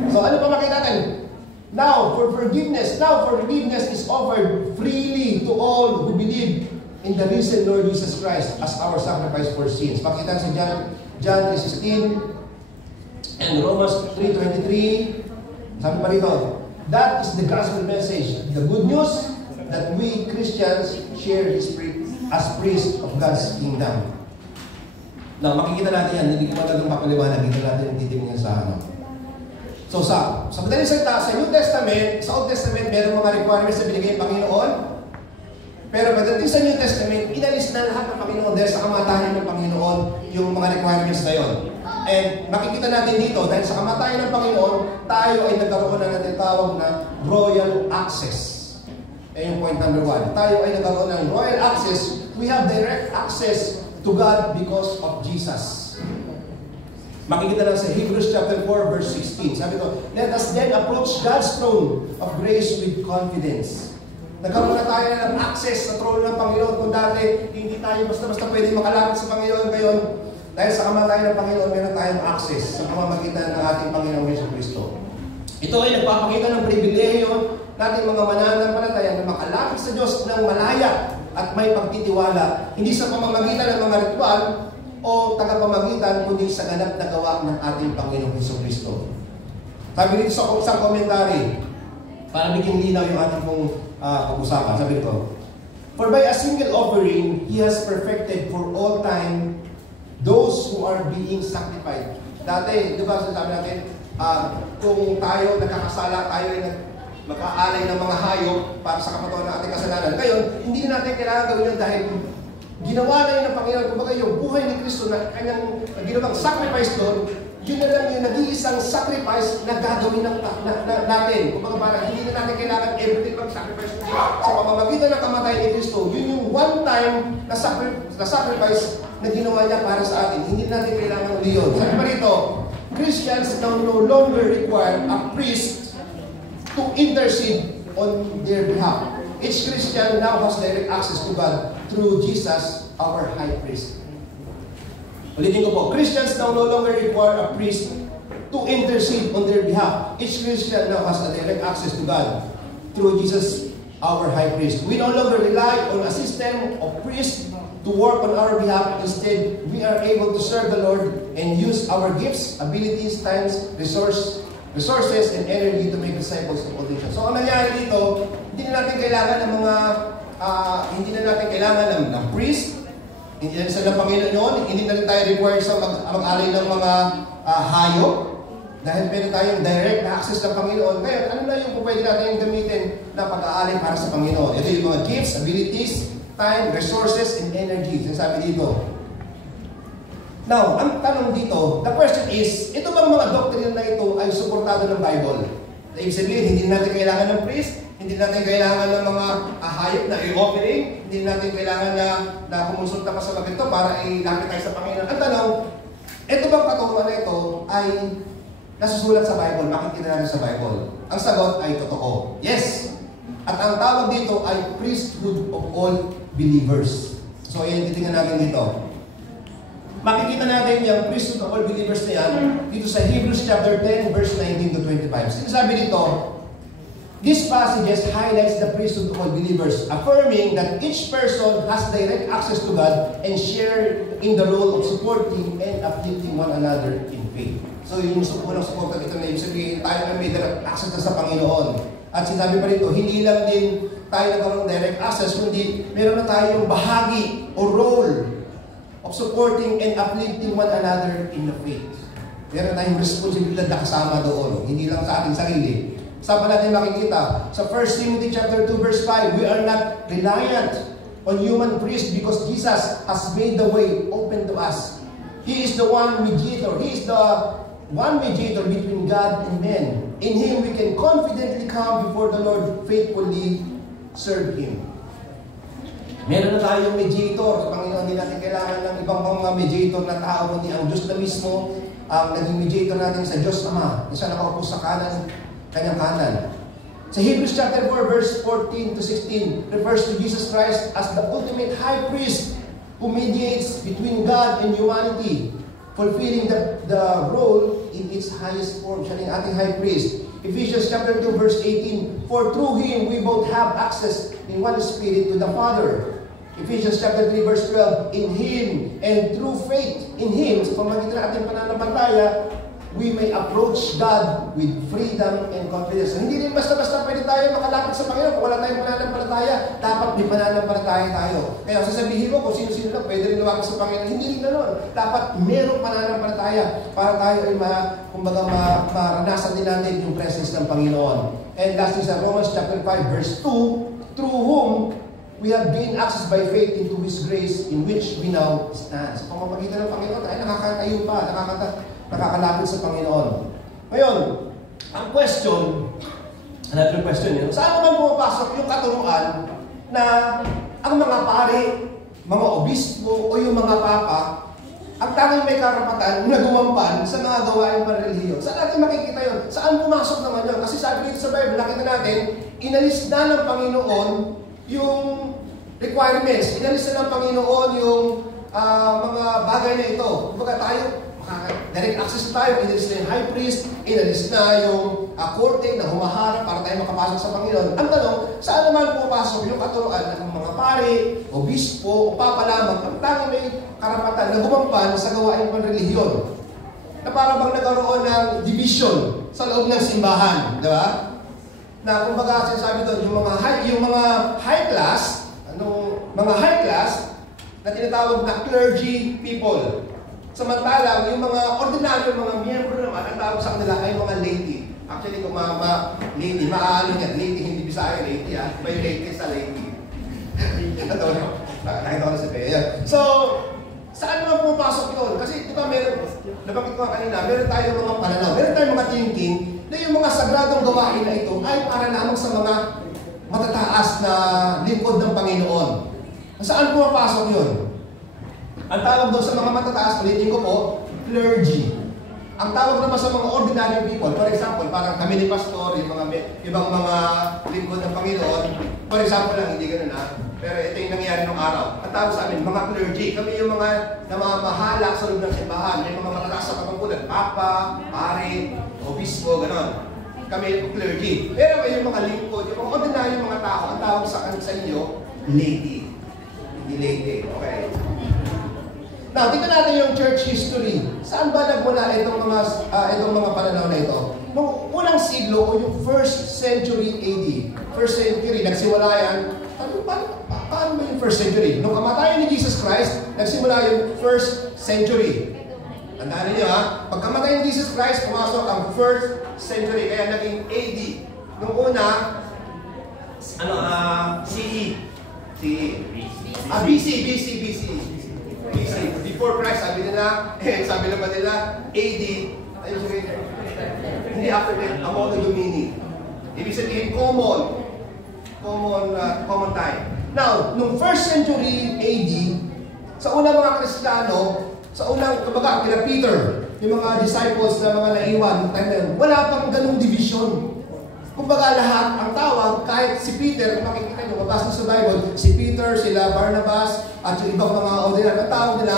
So ano pa makita natin? Now, for forgiveness is offered freely to all who believe in the risen Lord Jesus Christ as our sacrifice for sins. Makita sa John 3:16 and Romans 3:23. Sabi pa rito, that is the gospel message, the good news that we Christians share His as priests of God's kingdom. Now, makikita natin yan, hindi ko lang papaliwanag, dito natin titingnan sa So, sa madaling salita, sa New Testament, sa Old Testament, meron mga requirements na binigay ng Panginoon. Pero pagdating sa New Testament, inalis na lahat ng Panginoon dahil sa kamatayan ng Panginoon yung mga requirements na yun. And makikita natin dito, dahil sa kamatayan ng Panginoon, tayo ay nagkaroon na tinatawag na royal access. Yung point number 1. Tayo ay nagkaroon ng royal access. We have direct access to God because of Jesus. Makikita lang sa Hebrews chapter 4 verse 16. Sabi ko, let us then approach God's throne of grace with confidence. Nagkaroon na tayo ng access sa throne ng Panginoon. Kung dati, hindi tayo basta-basta pwede makalapit sa Panginoon. Ngayon, dahil sa kamatayan ng Panginoon, meron tayong access sa pamamagitan ng ating Panginoong Jesucristo. Ito ay nagpapakita ng pribilehiyo natin mga mananampalataya na makalapit sa Diyos ng malaya at may pagtitiwala. Hindi sa pamamagitan ng mga ritual o tagapamagitan, kundi sa ganap na gawa ng ating Panginoong Jesucristo. Sabi dito sa isang komentary, para bigyan linaw yung ating pong pag-usapan. Sabi dito, for by a single offering, He has perfected for all time those who are being sanctified. Dati, di ba, sabi natin, kung tayo nagkakasala, tayo ay mag-aalay ng mga hayop para sa kapatawaran ng ating kasalanan. Ngayon, hindi natin kailangan gawin yun dahil ginawa na yun ng Panginoon. Kumbaga yung buhay ni Kristo na kanyang ginawang sacrifice doon, yun na lang yung nag-iisang sacrifice na gagawin natin. Kumbaga parang hindi na natin kailangan everything mag-sacrifice. Sa pamamagitan ng kamatayan ni Kristo, yun yung one time na sacrifice na ginawa niya para sa atin. Hindi natin kailangan uli yun. Sabi pa rito, Christians now no longer require a priest to intercede on their behalf. Each Christian now has direct access to God through Jesus, our high priest. Ulitin ko po, Christians now no longer require a priest to intercede on their behalf. Each Christian now has a direct access to God through Jesus, our high priest. We no longer rely on a system of priests to work on our behalf. Instead, we are able to serve the Lord and use our gifts, abilities, times, resources, and energy to make disciples of all nations. So, ang nangyari dito, hindi na natin kailangan ng priest, hindi na sa Panginoon, hindi na rin tayo required sa mag-alay ng mga hayop, dahil meron tayong direct access ng Panginoon. Ngayon, ano na yung pwede natin gamitin na pag-aalay para sa Panginoon? Ito yung mga gifts, abilities, time, resources, and energy. Sinasabi dito. Now, ang tanong dito, the question is, ito bang mga doctrine na ito ay suportado ng Bible? Ibig sabihin, hindi natin kailangan ng priest, hindi natin kailangan ng mga hayop na i-offering, hindi natin kailangan na kumonsulta pa sa mga ito para ilapit tayo sa Panginoon. Ang tanong, ito bang patutuan na ito ay nasusulat sa Bible, makikita natin sa Bible? Ang sagot ay totoo. Yes! At ang tawag dito ay priesthood of all believers. So, ayan, titingnan natin dito. Makikita natin yung priesthood of all believers na yan dito sa Hebrews chapter 10, verse 19 to 25. Sinasabi dito, these passages highlights the priesthood of all believers, affirming that each person has direct access to God and share in the role of supporting and uplifting one another in faith. So, yung unang supportan ito na ibig sabihin, tayo ay may direct access na sa Panginoon. At sinabi pa rito, hindi lang din tayo nagkaroon ng direct access, kundi meron na tayong bahagi o role of supporting and uplifting one another in the faith. Meron tayong responsibilidad na kasama doon, hindi lang sa ating sarili. Saan pa natin makikita? Sa 1 Timothy chapter 2 verse 5, we are not reliant on human priest because Jesus has made the way open to us. He is the one mediator. He is the one mediator between God and men. In Him we can confidently come before the Lord, faithfully serve Him. Meron na tayong mediator. Sa Panginoon, hindi natin kailangan ng ibang mga mediator na tao, kundi ang Diyos na mismo ang naging mediator natin sa Diyos Ama, na siya nakaupo sa kanyang kanan. Sa Hebrews chapter 4, verse 14 to 16, refers to Jesus Christ as the ultimate high priest who mediates between God and humanity, fulfilling the role in its highest form. Siya yung ating high priest. Ephesians chapter 2, verse 18, for through Him we both have access in one Spirit to the Father. Ephesians chapter 3, verse 12, in Him and through faith in Him, sa pamagitan ng ating pananampalataya, we may approach God with freedom and confidence. Hindi rin basta-basta pwede tayo makalapit sa Panginoon kung wala tayong pananampalataya. Dapat may pananampalataya tayo. Kaya sasabihin mo kung sino-sino lang pwede rin lumapit sa Panginoon. Hindi rin ganoon. Dapat merong pananampalataya para tayo ay maranasan din natin yung presence ng Panginoon. And lastly sa Romans chapter 5 verse 2, through whom we have gained access by faith into His grace in which we now stand. Sa pamamagitan ng Panginoon, tayo nakakatayo pa, nakakalapit sa Panginoon. Ngayon, ang question, another question yun, saan naman pumapasok yung katuruan na ang mga pari, mga obispo, o yung mga papa, ang tanging may karapatan na gumampan sa mga gawain panrelihiyon. Saan natin makikita yun? Saan pumasok naman yun? Kasi sabi dito sa Bible, nakita natin, inalis na ng Panginoon yung requirements. Inalis na ng Panginoon yung mga bagay na ito. Kumbaga tayo, direct access na tayo, inalis na yung high priest, inalis na yung korte na humaharap para tayo makapasok sa Panginoon. Ang tanong, saan naman pumapasok yung katuruan ng mga pari, obispo, o papa lamang, ang tanging may karapatan na gumampan sa gawain panrelihiyon? Na para bang nagkaroon ng division sa loob ng simbahan, di ba? Na kumbaga sinasabi doon, yung mga high class, mga high class na tinatawag na clergy people. Samantalang, yung mga ordinaryo, mga miyembro naman, ang tawag sa kanila ay mga laity. Actually, kung laity, maaalong yan. Laity, hindi Bisaya, laity ha. May laity sa laity. Nakakita ko na sa kaya. So, saan naman pumapasok yun? Kasi, di ba, nabanggit ko kanina, meron tayong mga pananaw, meron tayong mga thinking na yung mga sagradong gawain na ito ay para lamang sa mga matataas na lingkod ng Panginoon. Saan pumapasok yun? Ang tawag doon sa mga matataas, ulitin ko po, clergy. Ang tawag naman sa mga ordinary people, for example, parang kami ni Pastor, yung mga ibang mga lingkod ng Panginoon, for example lang, hindi ganun pero ito yung nangyari nung araw. Ang tawag sa amin, mga clergy, kami yung mga namamahala sa loob ng simbahan, may mga matataas sa katungkulan, papa, pare, obispo, gano'n. Kami yung clergy. Pero yung mga lingkod, yung mga ordinary mga tao, ang tawag sa inyo, laity. Hindi laity, okay? Now, tingnan natin yung church history. Saan ba nagmula itong mga pananaw na ito? Noong unang siglo o yung 1st century AD, 1st century, nagsimula yan. Paano ba yung 1st century? Nung kamatayan ni Jesus Christ, nagsimula yung 1st century. Tandaan niyo pagkamatay ni Jesus Christ, pumasok ang 1st century, kaya naging AD. Nung una, CE. BC. Before Christ, sabi naman nila, AD, hindi after that, Mono Domini. Ibig sabihin, common time. Now, nung 1st century AD, sa unang mga Kristiyano, sa unang, kumbaga, kina Peter, yung mga disciples na mga naiwan, wala pang ganung division. Kumbaga lahat ang tawag, kahit si Peter, kung makikita nyo, mabasa sa Bible, si Peter, sila Barnabas, at yung ibang mga ordinary, ang tawag nila,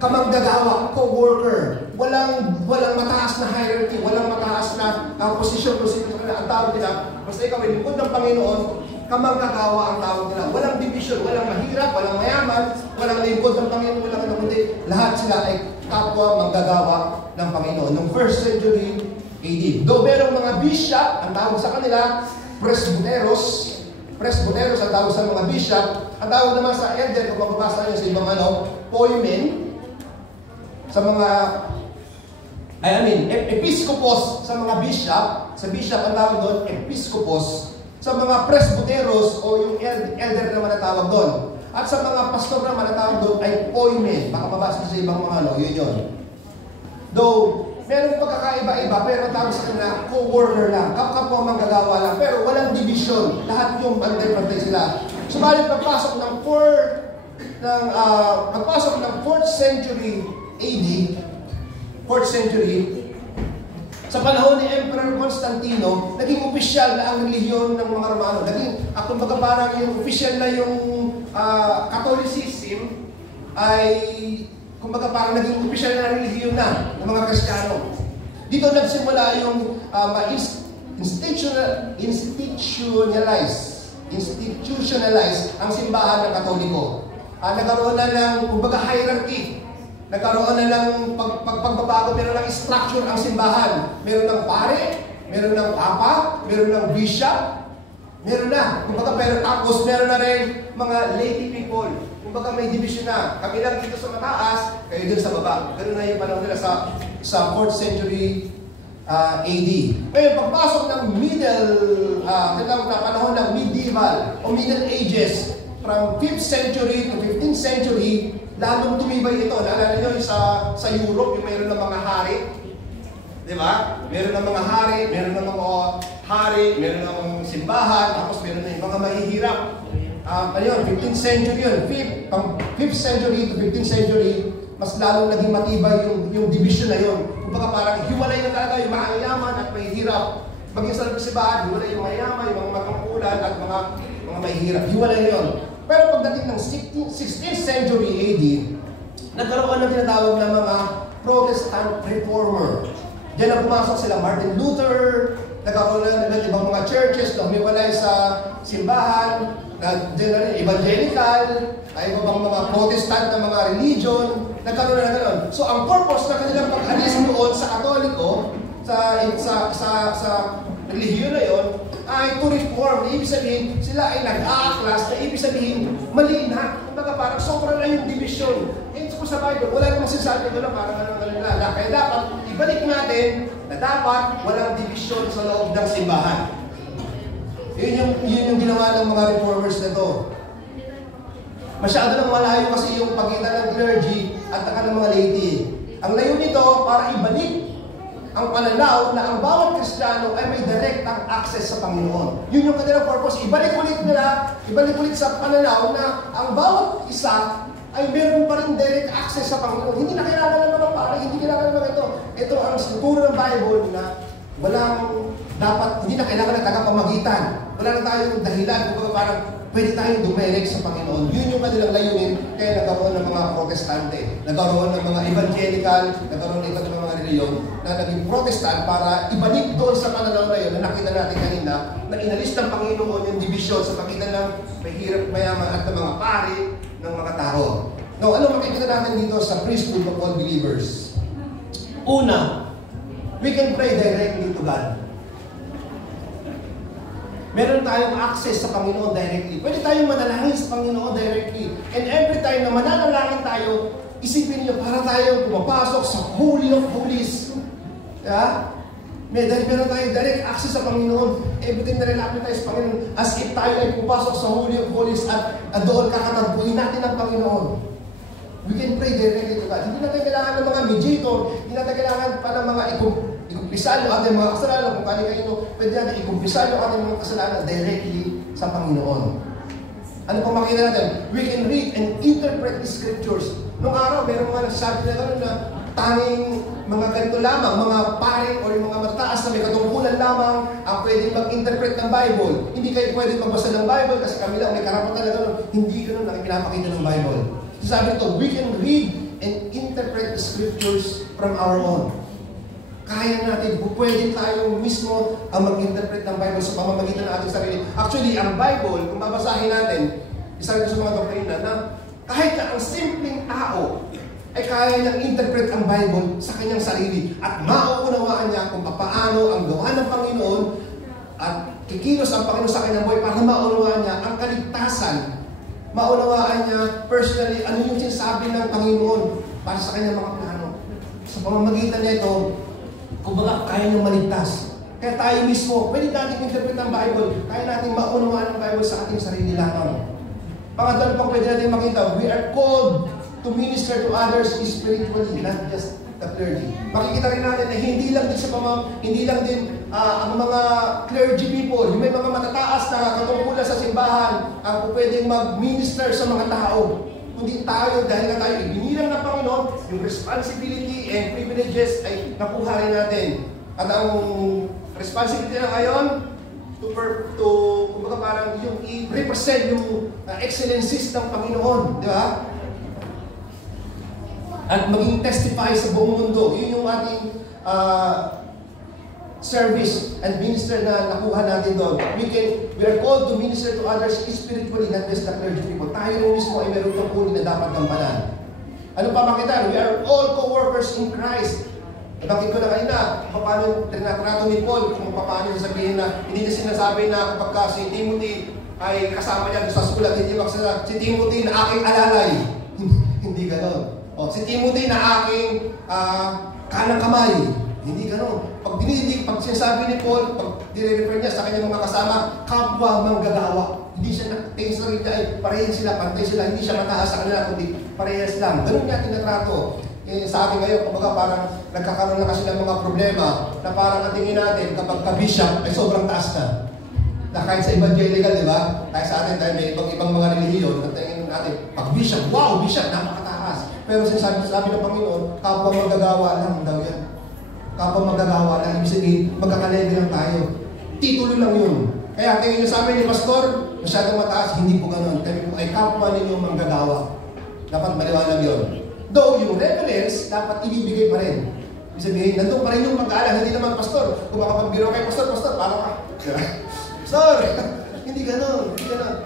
kamanggagawa, co-worker. Walang mataas na hierarchy, walang mataas na posisyon. Ang tawag nila, basta ikaw ay lingkod ng Panginoon, kamanggagawa ang tawag nila. Walang division, walang mahirap, walang mayaman, walang lingkod ng Panginoon, walang kundi. Lahat sila ay kapwa manggagawa ng Panginoon. Noong 1st century AD. Though merong mga bishop, ang tawag sa kanila, presbyteros ang tawag sa mga bishop, ang tawag naman sa elder, kung mababasa nyo sa ibang poimen, sa mga, episkopos sa mga bishop, sa bishop ang tawag doon, episkopos, sa mga presbyteros o yung elder naman na tawag doon. At sa mga pastor naman na tawag doon ay poimen, baka mabasa sa ibang mga yun. Though, merong pagkakaiba-iba, pero tawag sa kanila, co-worker lang, kapwa manggagawa lang, pero walang division, lahat yung pantay-pantay sila. Subalit pagpasok ng 4th century AD, 4th century, sa panahon ni Emperor Constantino, naging opisyal na ang relihiyon ng mga Romano. Kumbaga parang yung opisyal na yung Catholicism ay kumbaga parang naging opisyal na relihiyon na ng mga Kristiyano. Dito nagsimula yung institutionalize ang simbahan ng Katoliko. Nagkaroon na ng kumbaga hierarchy. Nagkaroon na ng pagbabago, meron ng structure ang simbahan. Meron ng pare, meron ng papa, meron ng bishop, meron na. Kumbaga, pero tapos meron na rin mga laity people. Kumbaga may division na. Kami lang dito sa mataas, kayo dun sa baba. Ganun na yung panahon nila sa 4th century AD. Ngayon, pagpasok ng panahon ng medieval o Middle Ages, from 5th century to 15th century, lalong tumibay ito. Naalala nyo yung sa Europe, yung mayroon ng mga hari. Di ba? Meron ng mga hari, meron ng mga meron ng simbahan, tapos meron na yung mga mahihirap. 15th century yun. 5th century to 15th century, mas lalong naging matibay yung division na yun. Kumbaga parang hiwalay na talaga yung mayayaman at mahihirap. Maging sa simbahan, hiwalay yung mayayaman, yung mga matangkulan at mga mahihirap. Hiwalay na yun. Pero pagdating ng 16th century AD, nagkaroon ng tinatawag na mga Protestant reformer. Diyan na pumasok sila Martin Luther, nagkaroon na ng ibang mga churches na humiwalay sa simbahan, diyan na rin evangelical, ibang mga Protestant na mga religion, nagkaroon na gano'n. So ang purpose na kanilang pag-alis doon sa Katoliko, sa relihiyon na yon, ay to reform. Ibig sabihin, sila ay nag-a-class na ibig sabihin, mali na. Kumbaga parang sobra na yung division. Kung sa Bible, wala namang sinasabi doon na parang na. Kaya dapat, ibalik natin na dapat walang division sa loob ng simbahan. Yun yung ginawa ng mga reformers na to. Masyado nang malayo kasi yung pagitan ng clergy at ng mga laity. Ang layo nito, para ibalik ang pananaw na ang bawat Kristiyano ay may direktang access sa Panginoon. Yun yung kanilang purpose. Ibalik ulit sa pananaw na ang bawat isa ay meron pa rin direct access sa Panginoon. Hindi na kailangan ng mga pare, hindi kailangan ng mga ito. Ito turo ng Bible na hindi na kailangan ng tagapamagitan. Wala na tayong dahilan, kung parang pwede tayong dumelek sa Panginoon. Yun yung kanilang layunin, kaya nagkaroon ng mga protestante, nagkaroon ng mga evangelical, nagkaroon ng iba't ibang mga reliyon na naging protestant para ibalik doon sa pananaw na yun na nakita natin kanina na inalis ng Panginoon yung division sa pagitan ng mahirap, mayaman at ng mga pari ng mga tao. Now, ano makikita natin dito sa priesthood of all believers? Una, we can pray directly to God. Meron tayong access sa Panginoon directly. Pwede tayong manalangin sa Panginoon directly. And every time na mananalangin tayo, isipin niyo, para tayo pumapasok sa Holy of Holies. Yeah? Dahil meron tayong direct access sa Panginoon. Everything na lalapit tayo sa Panginoon as if tayo ay pupasok sa Holy of Holies at doon kakatagpuin natin ang Panginoon. We can pray directly to God. Hindi natin kailangan ng mga mediator. Hindi natin kailangan pa ng mga ikumpisan yung ating mga kasalanan. Kung kani kayo, pwede natin ikumpisan yung ating mga kasalanan directly sa Panginoon. Ano pang makita natin? We can read and interpret the scriptures. Noong araw, meron mga nagsasabi na gano'n na tanging mga ganito lamang, mga pare o yung mga matataas na may katungkulan lamang ang pwedeng mag-interpret ng Bible. Hindi kayo pwedeng magbasa ng Bible kasi kami lang may karapatan na gano'n. Hindi gano'n ang pinapakita ng Bible. Sabi ito, we can read and interpret the scriptures from our own. Kaya natin, pwede tayong mismo ang mag-interpret ng Bible sa pamamagitan ng ating sarili. Actually, ang Bible, kung babasahin natin, isa rin sa mga doktrina na kahit na ang simpleng tao ay kaya niyang interpret ang Bible sa kanyang sarili at mauunawaan niya kung paano ang gawa ng Panginoon at kikilos ang Panginoon sa kanyang buhay para maunawaan niya ang kaligtasan. Maunawaan niya personally ano yung sinasabi ng Panginoon para sa kanyang mga plano. Sa pamamagitan nito, kumbaga kaya niyang maligtas. Kaya tayo mismo, pwede natin interpret ang Bible. Kaya natin maunawaan ang Bible sa ating sarili lamang. Pangatlo pang pwede natin makita, we are called to minister to others spiritually, not just the clergy. Makikita rin natin na hindi lang din ang mga clergy people, yung may mga matataas na katungkulan sa simbahan, ang pwedeng mag-minister sa mga tao. Kundi tayo, dahil na tayo ibinilang ng Panginoon, yung responsibility and privileges ay nakuha rin natin. At ang responsibility na ngayon, kumbaga parang yung i-represent yung excellencies ng Panginoon, di ba? At maging testify sa buong mundo. Yun yung ating service and minister na nakuha natin doon. We are called to minister to others spiritually, not just the clergy people. Tayo rin mismo ay meron tungkulin na dapat gampanan. Ano pa makita? We are all co-workers in Christ. Bakit ko na kanina, paano tinatrato ni Paul, kung paano sabihin na, hindi niya sinasabi na kapag si Timothy ay kasama niya sa sulat, hindi makasala, si Timothy na aking alalay. Hindi ganon. Si Timothy na aking kanang kamay. Hindi ganon. Pag sinasabi ni Paul, pag dire-refer niya sa kanyang mga kasama, kapwa manggagawa. Hindi siya nakatingin sa rin niya, parehas sila, pantay sila, hindi siya mataas sa kanila, kundi parehas lang. Ganon niya tinatrato. Sa akin ngayon, kumbaga parang nagkakaroon na kasi ng mga problema na parang natingin natin kapag ka-bishop ay sobrang taas na. Na kahit sa evangelical, di ba? Kahit sa atin, dahil may ibang mga relihiyon, natingin natin, pag bishop, wow, bishop, napakataas. Pero sinasabi ng Panginoon, kapwa magagawa lang daw yan. Kapwa magagawa lang, ibig sabihin, magkakalebe lang tayo. Titulo lang yun. Kaya tingin nyo sa amin ni Pastor, masyadong mataas, hindi po ganun. Kami po ay kapwa ninyo manggagawa. Dapat maliwanag yun. Though yung reverence, dapat ibibigay pa rin. Ibig sabihin, nandun pa rin yung pag-aalang, hindi naman Pastor. Kung makapagbiro kay Pastor, paano ka? Pastor! Hindi ganon.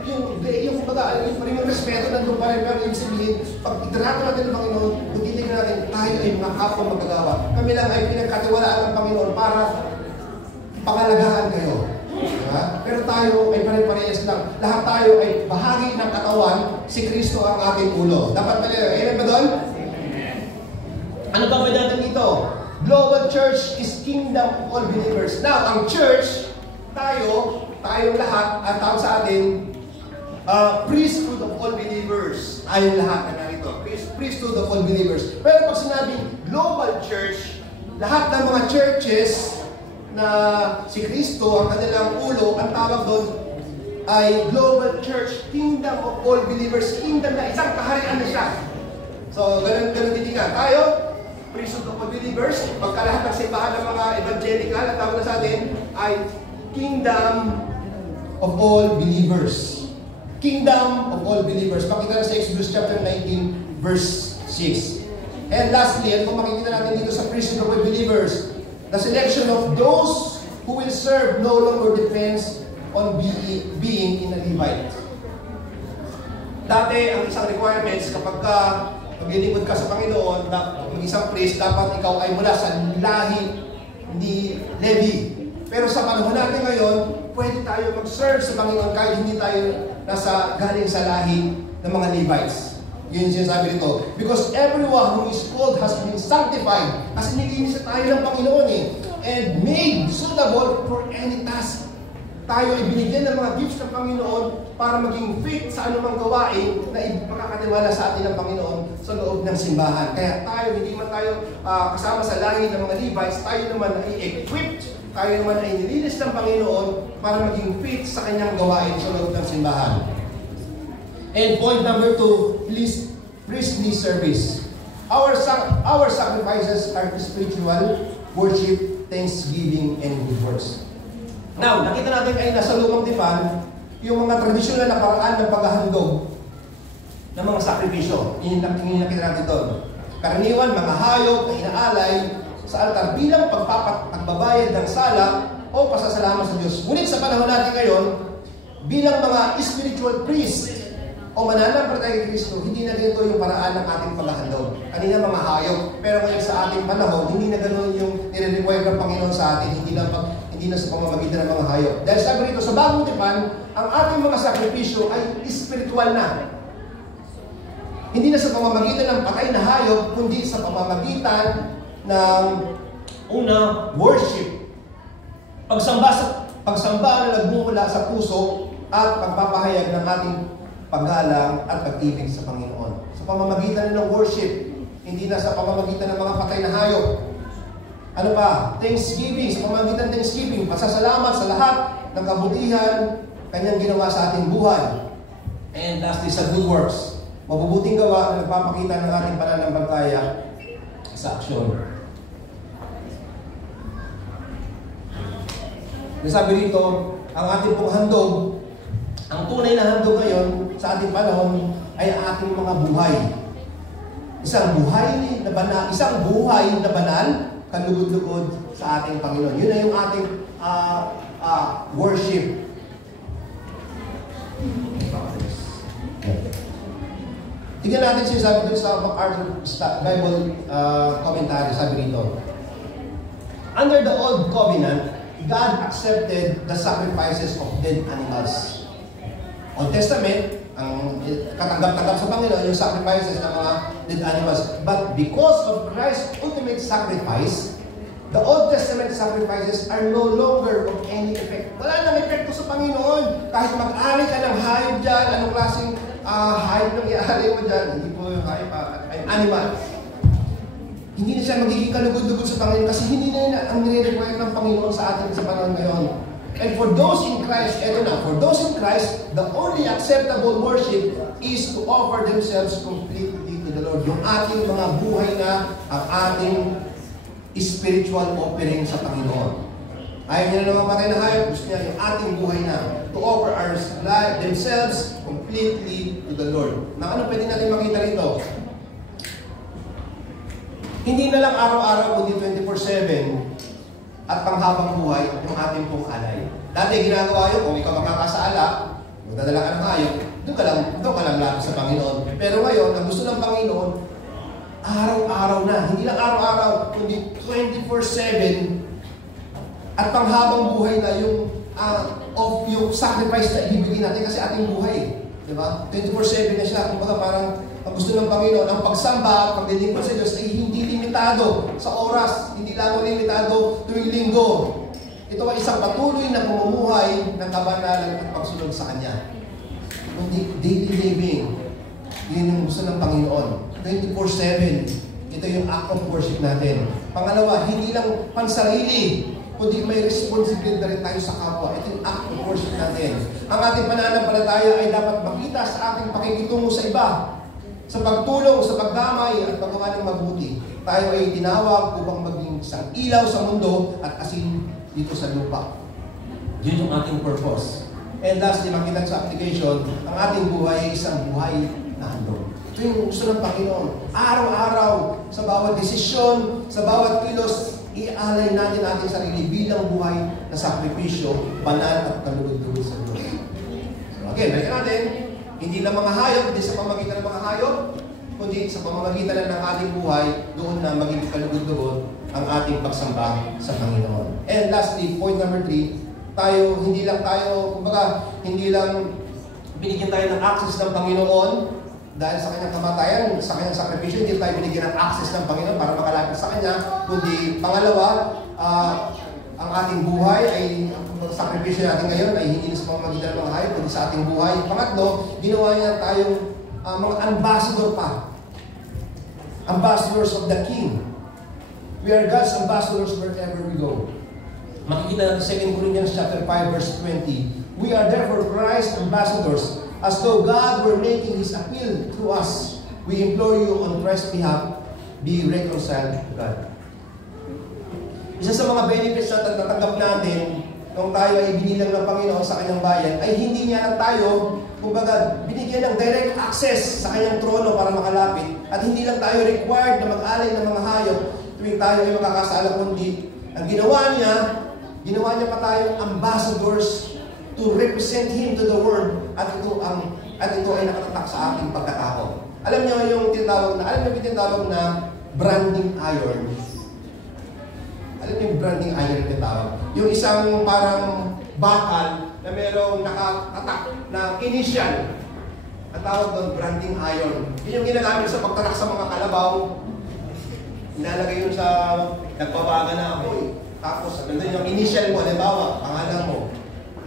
Yung kumbaga, yung respeto nandun pa rin. Pero ibig sabihin, pag itrato natin ng Panginoon, kung titignan natin, tayo ay mga kapwa magagawa. Kami lang ay pinagkatiwalaan ng Panginoon para pangalagahan kayo. Diba? Pero tayo ay pare-parehas lang. Lahat tayo ay bahagi ng katawan, si Kristo ang ating ulo. Dapat ba nila? Amen ba doon? Ano ba natin dito? Global Church is kingdom of all believers. Now, ang church, tayong lahat, at tawag sa atin, priesthood of all believers. Tayong lahat na narito. Priesthood of all believers. Pero pag sinabing global church, lahat ng mga churches na si Kristo, ang kanilang ulo, ang tawag doon ay global church, kingdom of all believers. Kingdom na isang kaharian na siya. So, ganun titingnan. Tayo, priesthood of believers. Pagkalahat ng simbahan ng mga evangelical, ang tawag na sa atin ay kingdom of all believers. Kingdom of all believers. Pakita na sa Exodus chapter 19, verse 6. And lastly, at kung makikita natin dito sa priesthood of all believers, the selection of those who will serve no longer depends on being in a Levite. Dati, ang isang requirements, kapag maglilingkod ka sa Panginoon, na isang priest, dapat ikaw ay mula sa lahi, hindi Levi. Pero sa panahon natin ngayon, pwede tayo mag-serve sa Panginoon kahit hindi tayo galing sa lahi ng mga Levites. Yun yung sinasabi rito. Because everyone who is called has been sanctified. Kasi nilinis tayo ng Panginoon and made suitable for any task. Tayo ay binigyan ng mga gifts ng Panginoon para maging fit sa anumang gawain na makakatiwala sa atin ng Panginoon sa loob ng simbahan. Kaya tayo, hindi man tayo kasama sa lahi ng mga Levites, tayo naman ay equipped, tayo naman ay nilinis ng Panginoon para maging fit sa kanyang gawain sa loob ng simbahan. And point number 2, priestly service. Our sacrifices are spiritual, worship, thanksgiving, and good works. Now, nakita natin ay nasa lumang tipan yung mga tradisyonal na paraan ng paghahandog ng mga sakripisyo. Yung nakita natin doon. Karaniwan, mga hayop na inaalay sa altar bilang pagbabayad ng sala o pasasalamat sa Diyos. Ngunit sa panahon natin ngayon, bilang mga spiritual priest o mananampalataya kay Kristo, hindi na ganito yung paraan ng ating paghahandog. Kanina mga hayop, pero ngayon sa ating panahon, hindi na ganoon yung nire-require ng Panginoon sa atin, hindi na sa pamamagitan ng mga hayop. Dahil sabi rito, sa bagong tipan, ang ating mga sakripisyo ay spiritual na. Hindi na sa pamamagitan ng patay na hayop, kundi sa pamamagitan ng worship. Pagsamba na nagmumula sa puso at pagpapahayag ng ating paggalang at pag-ibig sa Panginoon. Sa pamamagitan ng worship, hindi na sa pamamagitan ng mga patay na hayop. Ano pa? Thanksgiving. Sa pamamagitan ng Thanksgiving, pasasalamat sa lahat ng kabutihan kanyang ginawa sa ating buhay. And lastly, sa good works. Mabubuting gawa na nagpapakita ng ating pananampalataya sa aksyon. Nasabi rito, ang ating pong handog, ang tunay na handog ngayon sa ating panahon ay ating mga buhay. Isang buhay na banal, kalugod-lugod sa ating Panginoon. Yun na yung ating worship. Tingnan natin siya sabi dun sa MacArthur Bible commentary, sabi rito. Under the Old Covenant, God accepted the sacrifices of dead animals. Old Testament, ang katanggap-tanggap sa Panginoon yung sacrifices ng mga dead animals. But because of Christ's ultimate sacrifice, the Old Testament sacrifices are no longer of any effect. Wala nang epekto sa Panginoon. Kahit mag-ari ka ng hayop dyan, anong klaseng hayop nang i-ari mo dyan, hindi po yung hayop, animal. Hindi na siya magiging kalugod-lugod sa Panginoon kasi hindi na ang nire-require ng Panginoon sa atin sa panahon ngayon. And for those in Christ, for those in Christ, the only acceptable worship is to offer themselves completely to the Lord. Yung ating mga buhay na ang ating spiritual offering sa Panginoon. Ayaw niya na naman matay na hayop, gusto niya yung ating buhay na to offer themselves completely to the Lord. Na ano pwede natin makita rito? Hindi na lang araw-araw, kundi 24/7 at panghabang buhay yung ating pong alay. Dati ginagawa yun, kung ikaw magkakasala, magdadala ka ng hayop, doon ka lang lapit sa Panginoon. Pero ngayon, ang gusto ng Panginoon, araw-araw na, hindi lang araw-araw, kundi 24/7 at panghabang buhay na yung sacrifice na ibibigay natin kasi ating buhay. Diba? 24/7 na siya. Kumbaga parang ang gusto ng Panginoon, ang pagsamba, paglilingkod sa Diyos ay hindi limitado sa oras, hindi lang limitado tuwing linggo. Ito ay isang patuloy na pamumuhay ng kabanalan at pagsunod sa Kanya. Kundi daily living. Yun yung gusto ng Panginoon. 24/7. Ito yung act of worship natin. Pangalawa, hindi lang pansarili, kundi may responsibility na rin tayo sa kapwa. Ito yung act of worship natin. Ang ating pananampalataya ay dapat makita sa ating pakikitungo sa iba. Sa pagtulong, sa pagdamay at paggawa ng mabuti, tayo ay tinawag upang maging isang ilaw sa mundo at asin dito sa lupa. Yun yung ating purpose. And lastly, makita sa application, ang ating buhay ay isang buhay na handog. Ito yung gusto ng Panginoon. Araw-araw, sa bawat desisyon, sa bawat kilos, ialay natin ating sarili bilang buhay na sakripisyo, banal at kalugod-lugod sa Diyos. So again, balikan natin, hindi lang mga hayop, hindi sa pamamagitan ng mga hayop, kundi sa pamamagitan ng ating buhay, doon na maging kalugod-lugod ang ating pagsamba sa Panginoon. And lastly, point number 3, hindi lang binigyan tayo ng access ng Panginoon dahil sa kanyang kamatayan, sa kanyang sakripisyo, hindi tayo binigyan ng access ng Panginoon para makalapit sa kanya, kundi pangalawa, ang ating buhay ay, ang sakripisyo natin ngayon ay hindi sa pamamagitan ng mga hayop, kundi sa ating buhay. Pangatlo, ginawa niya tayong mga ambassador pa. Ambassadors of the King. We are God's ambassadors wherever we go. Makikita natin 2 Corinthians chapter 5 verse 20. We are therefore Christ's ambassadors, as though God were making His appeal through us. We implore you on Christ's behalf, be reconciled to God. Isa sa mga benefits na natanggap natin nung tayo ay binilang ng Panginoon sa kanyang bayan, ay hindi niya lang tayo, kumbaga, binigyan ng direct access sa kanyang trono para makalapit, at hindi lang tayo required na mag-alay ng mga hayop tuwing tayo ay makakasala, kundi ang ginawa niya pa tayong ambassadors to represent Him to the world, at ito ay nakatatak sa ating pagkatao. Alam niyo yung tinatawag na branding iron. Alam niyo yung branding iron na tinatawag? Yung isang parang bakal na merong nakatatak na initial. Ang tawag doon, branding iron. Yun yung ginagamit sa pagtarak sa mga kalabaw. Inalagay yun sa nagbabaga na apoy. Tapos, ano yung initial mo, halimbawa, pangalan mo.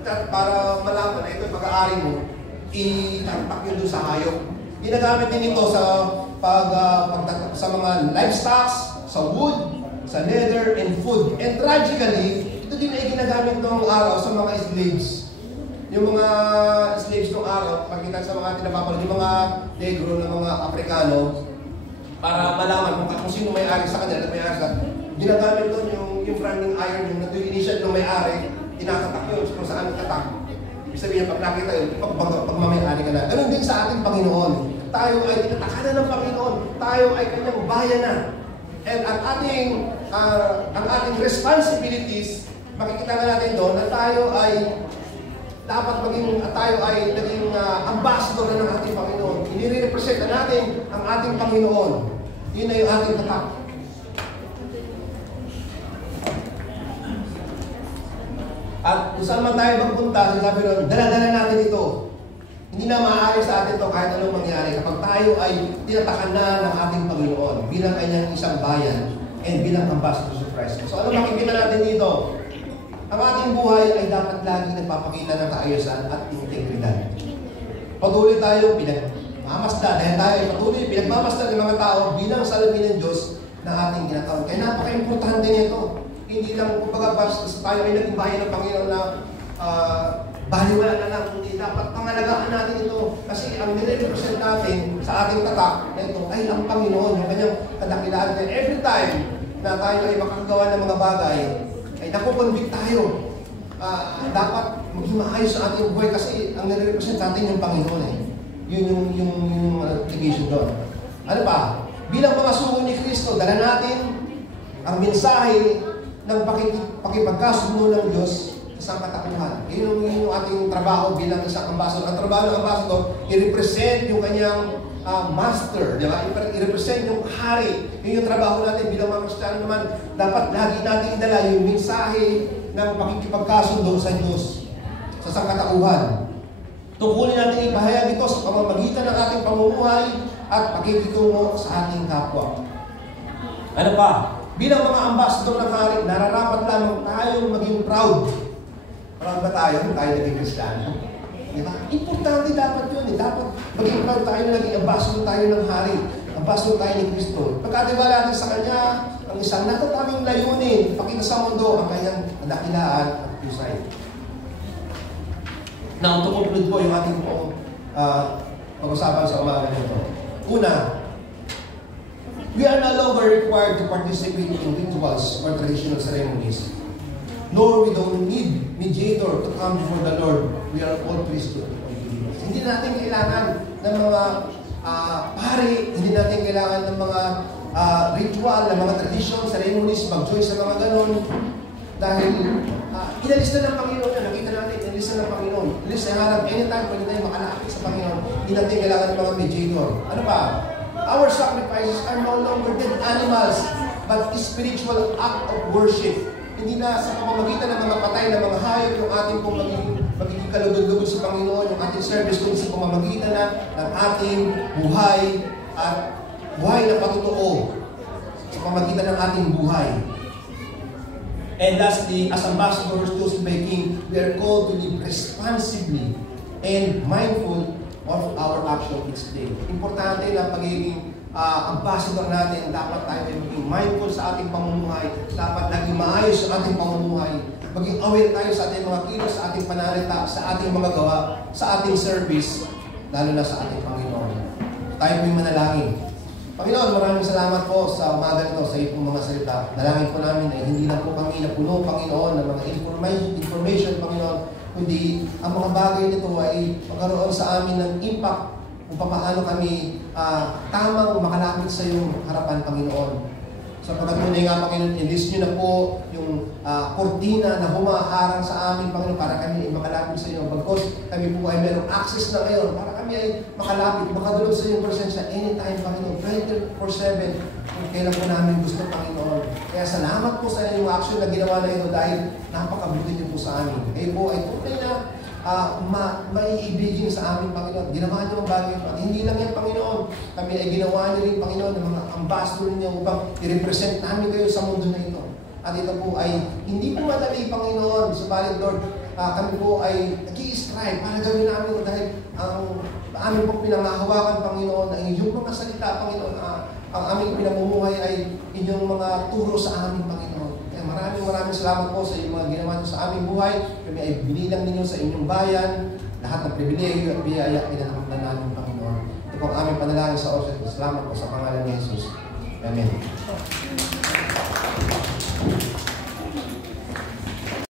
Para malaman na ito yung pag-aari mo, itarpak yun doon sa hayop. Ginagamit din ito sa mga livestock, sa wood, sa leather, and food. And tragically, ito din ay ginagamit noong araw sa mga slaves. Yung mga slaves noong araw, pagkita sa mga tinapapalad, yung mga negro na mga Afrikano, para malaman kung sino may-ari sa kanila at may-ari sa ginagamit doon yung branding iron, yung initial ng may-ari, tinatatak yun kung saan tatak. Ibig sabihin, pag nakita yun, pagmamayari ka na. Ganun din sa ating Panginoon. Tayo ay tinatakanan ng Panginoon. Tayo ay kanyang bayan na. And ang ating responsibilities, makikita nga natin doon na tayo ay dapat naging ambassador na ng ating Panginoon. Inirepresent na natin ang ating Panginoon. Yun na yung ating tatak. At kung saan man tayo magpunta, sinabi ron, dala-dala natin ito. Hindi na maaari sa atin ito kahit anong mangyari kapag tayo ay tinatakan na ng ating Panginoon bilang kanyang isang bayan and bilang ambassador sa Christ. So ano makikita natin dito? Ang ating buhay ay dapat lagi nagpapakita ng kaayusan at integridad. Patuloy tayo pinagmamasdan. Dahil tayo ay patuloy pinagmamasdan ng mga tao bilang salamin ng Diyos na ating ginatawag. Kaya napaka-importante nito. Hindi lang, kumbaga, basta tayo ay naging bayan ng Panginoon na baliwala na lang, hindi dapat pangalagaan natin ito. Kasi ang nire-represent natin sa ating tatak na ito ay ang Panginoon, yung kanyang kadakilaan. Every time na tayo ay makakagawa ng mga bagay, ay nakukonvict tayo. Dapat maging maayos sa ating buhay kasi ang nire-represent natin yung Panginoon eh. Yun yung application doon. Ano pa? Bilang mga sugo ni Kristo, dala natin ang mensahe ng pakipagkasundo ng Diyos sa katauhan. Yun yung ating trabaho bilang isang ambassador. Ang trabaho ng ambassador, i-represent yung kanyang master, di ba? I-represent yung hari. Yun yung trabaho natin bilang mga Kristiyano naman. Dapat lagi natin idala yung mensahe ng pakikipagkasundo sa Diyos sa sangkatauhan. Tungkulin natin ipahayag ito sa pamamagitan ng ating pamumuhay at pakikitungo sa ating kapwa. Ano pa? Bilang mga ambassador ng hari, nararapat lamang tayong maging proud. Proud ba tayo kung tayo naging Kristiyano? Diba? Importante dapat yun. Dapat maging proud tayo na naging ambassador tayo ng hari. Ambassador tayo ni Kristo. Pagkatiwala natin sa Kanya, ang isang natataming layunin, pakita sa mundo ang Kanyang dakilaan at husay. Now, to conclude po yung ating pag-usapan sa umaga nito. Una, we are no longer required to participate in rituals or traditional ceremonies. Nor we don't need mediator to come before the Lord. We are all priesthood. Hindi natin kailangan ng mga pari, hindi natin kailangan ng mga ritual, ng mga tradition, ceremonies, mag-join sa mga ganon. Dahil inalis na ng Panginoon na, nakita natin, inalis na ng Panginoon. Inalis na harap, anytime pwede tayo makalapit sa Panginoon. Hindi natin kailangan ng mga mediator. Ano pa? Our sacrifices are no longer dead animals, but spiritual act of worship. Hindi na sa pamamagitan ng mga patay na mga hayop yung ating pong magiging kalugod-lugod sa Panginoon, yung ating service kung sa pamamagitan na ng ating buhay at buhay na patotoo sa pamamagitan ng ating buhay. And lastly, as ambassadors chosen by King, we are called to live responsibly and mindful of our action each day. Importante na pagiging ambassador natin, dapat tayo maging mindful sa ating pamumuhay, dapat naging maayos sa ating pamumuhay, maging aware tayo sa ating mga kilos, sa ating pananalita, sa ating mga gawa, sa ating service, lalo na sa ating Panginoon. Tayo po'y manalangin. Panginoon, maraming salamat po sa umaga nito sa iyong mga salita. Dalangin po namin ay hindi lang po kami napuno, Panginoon, ng mga information, Panginoon, kundi ang mga bagay nito ay magkaroon sa amin ng impact kung paano kami tamang makalapit sa iyong harapan, Panginoon. So pagkatunay nga, Panginoon, i-list nyo na po yung kortina na humaharang sa amin, Panginoon, para kami ay makalapit sa iyo. Bagkos kami po ay mayroong access na ngayon para kami ay makalapit, makadulog sa iyong presensya anytime, Panginoon, 24/7, kung kailan po namin gusto, Panginoon. Kaya salamat po sa inyong action na ginawa na ito dahil napakabuti niyo po sa amin. Kayo po ay tunay na maiibigin sa amin, Panginoon. Ginawa niyo ang bagay at hindi lang yan, Panginoon. Kami ay ginawa niyo rin, Panginoon, ng mga ambassador niyo upang i-represent namin kayo sa mundo na ito. At ito po ay hindi po madali, Panginoon. Subalit, Lord, kami po ay nag-i-strive para gawin namin ito dahil ang amin pong pinangahawakan, Panginoon, ang inyong mga salita, Panginoon, ang aming pinamumuhay ay inyong mga turo sa amin, Panginoon. Maraming salamat po sa inyong mga ginawa niyo sa aming buhay. Kami ay binilang ninyo sa inyong bayan. Lahat ng pribilegyo at biyaya pinanakot na namin, Panginoon. Ito po ang aming panalangin sa oras. Salamat po sa pangalan ni Jesus. Amen.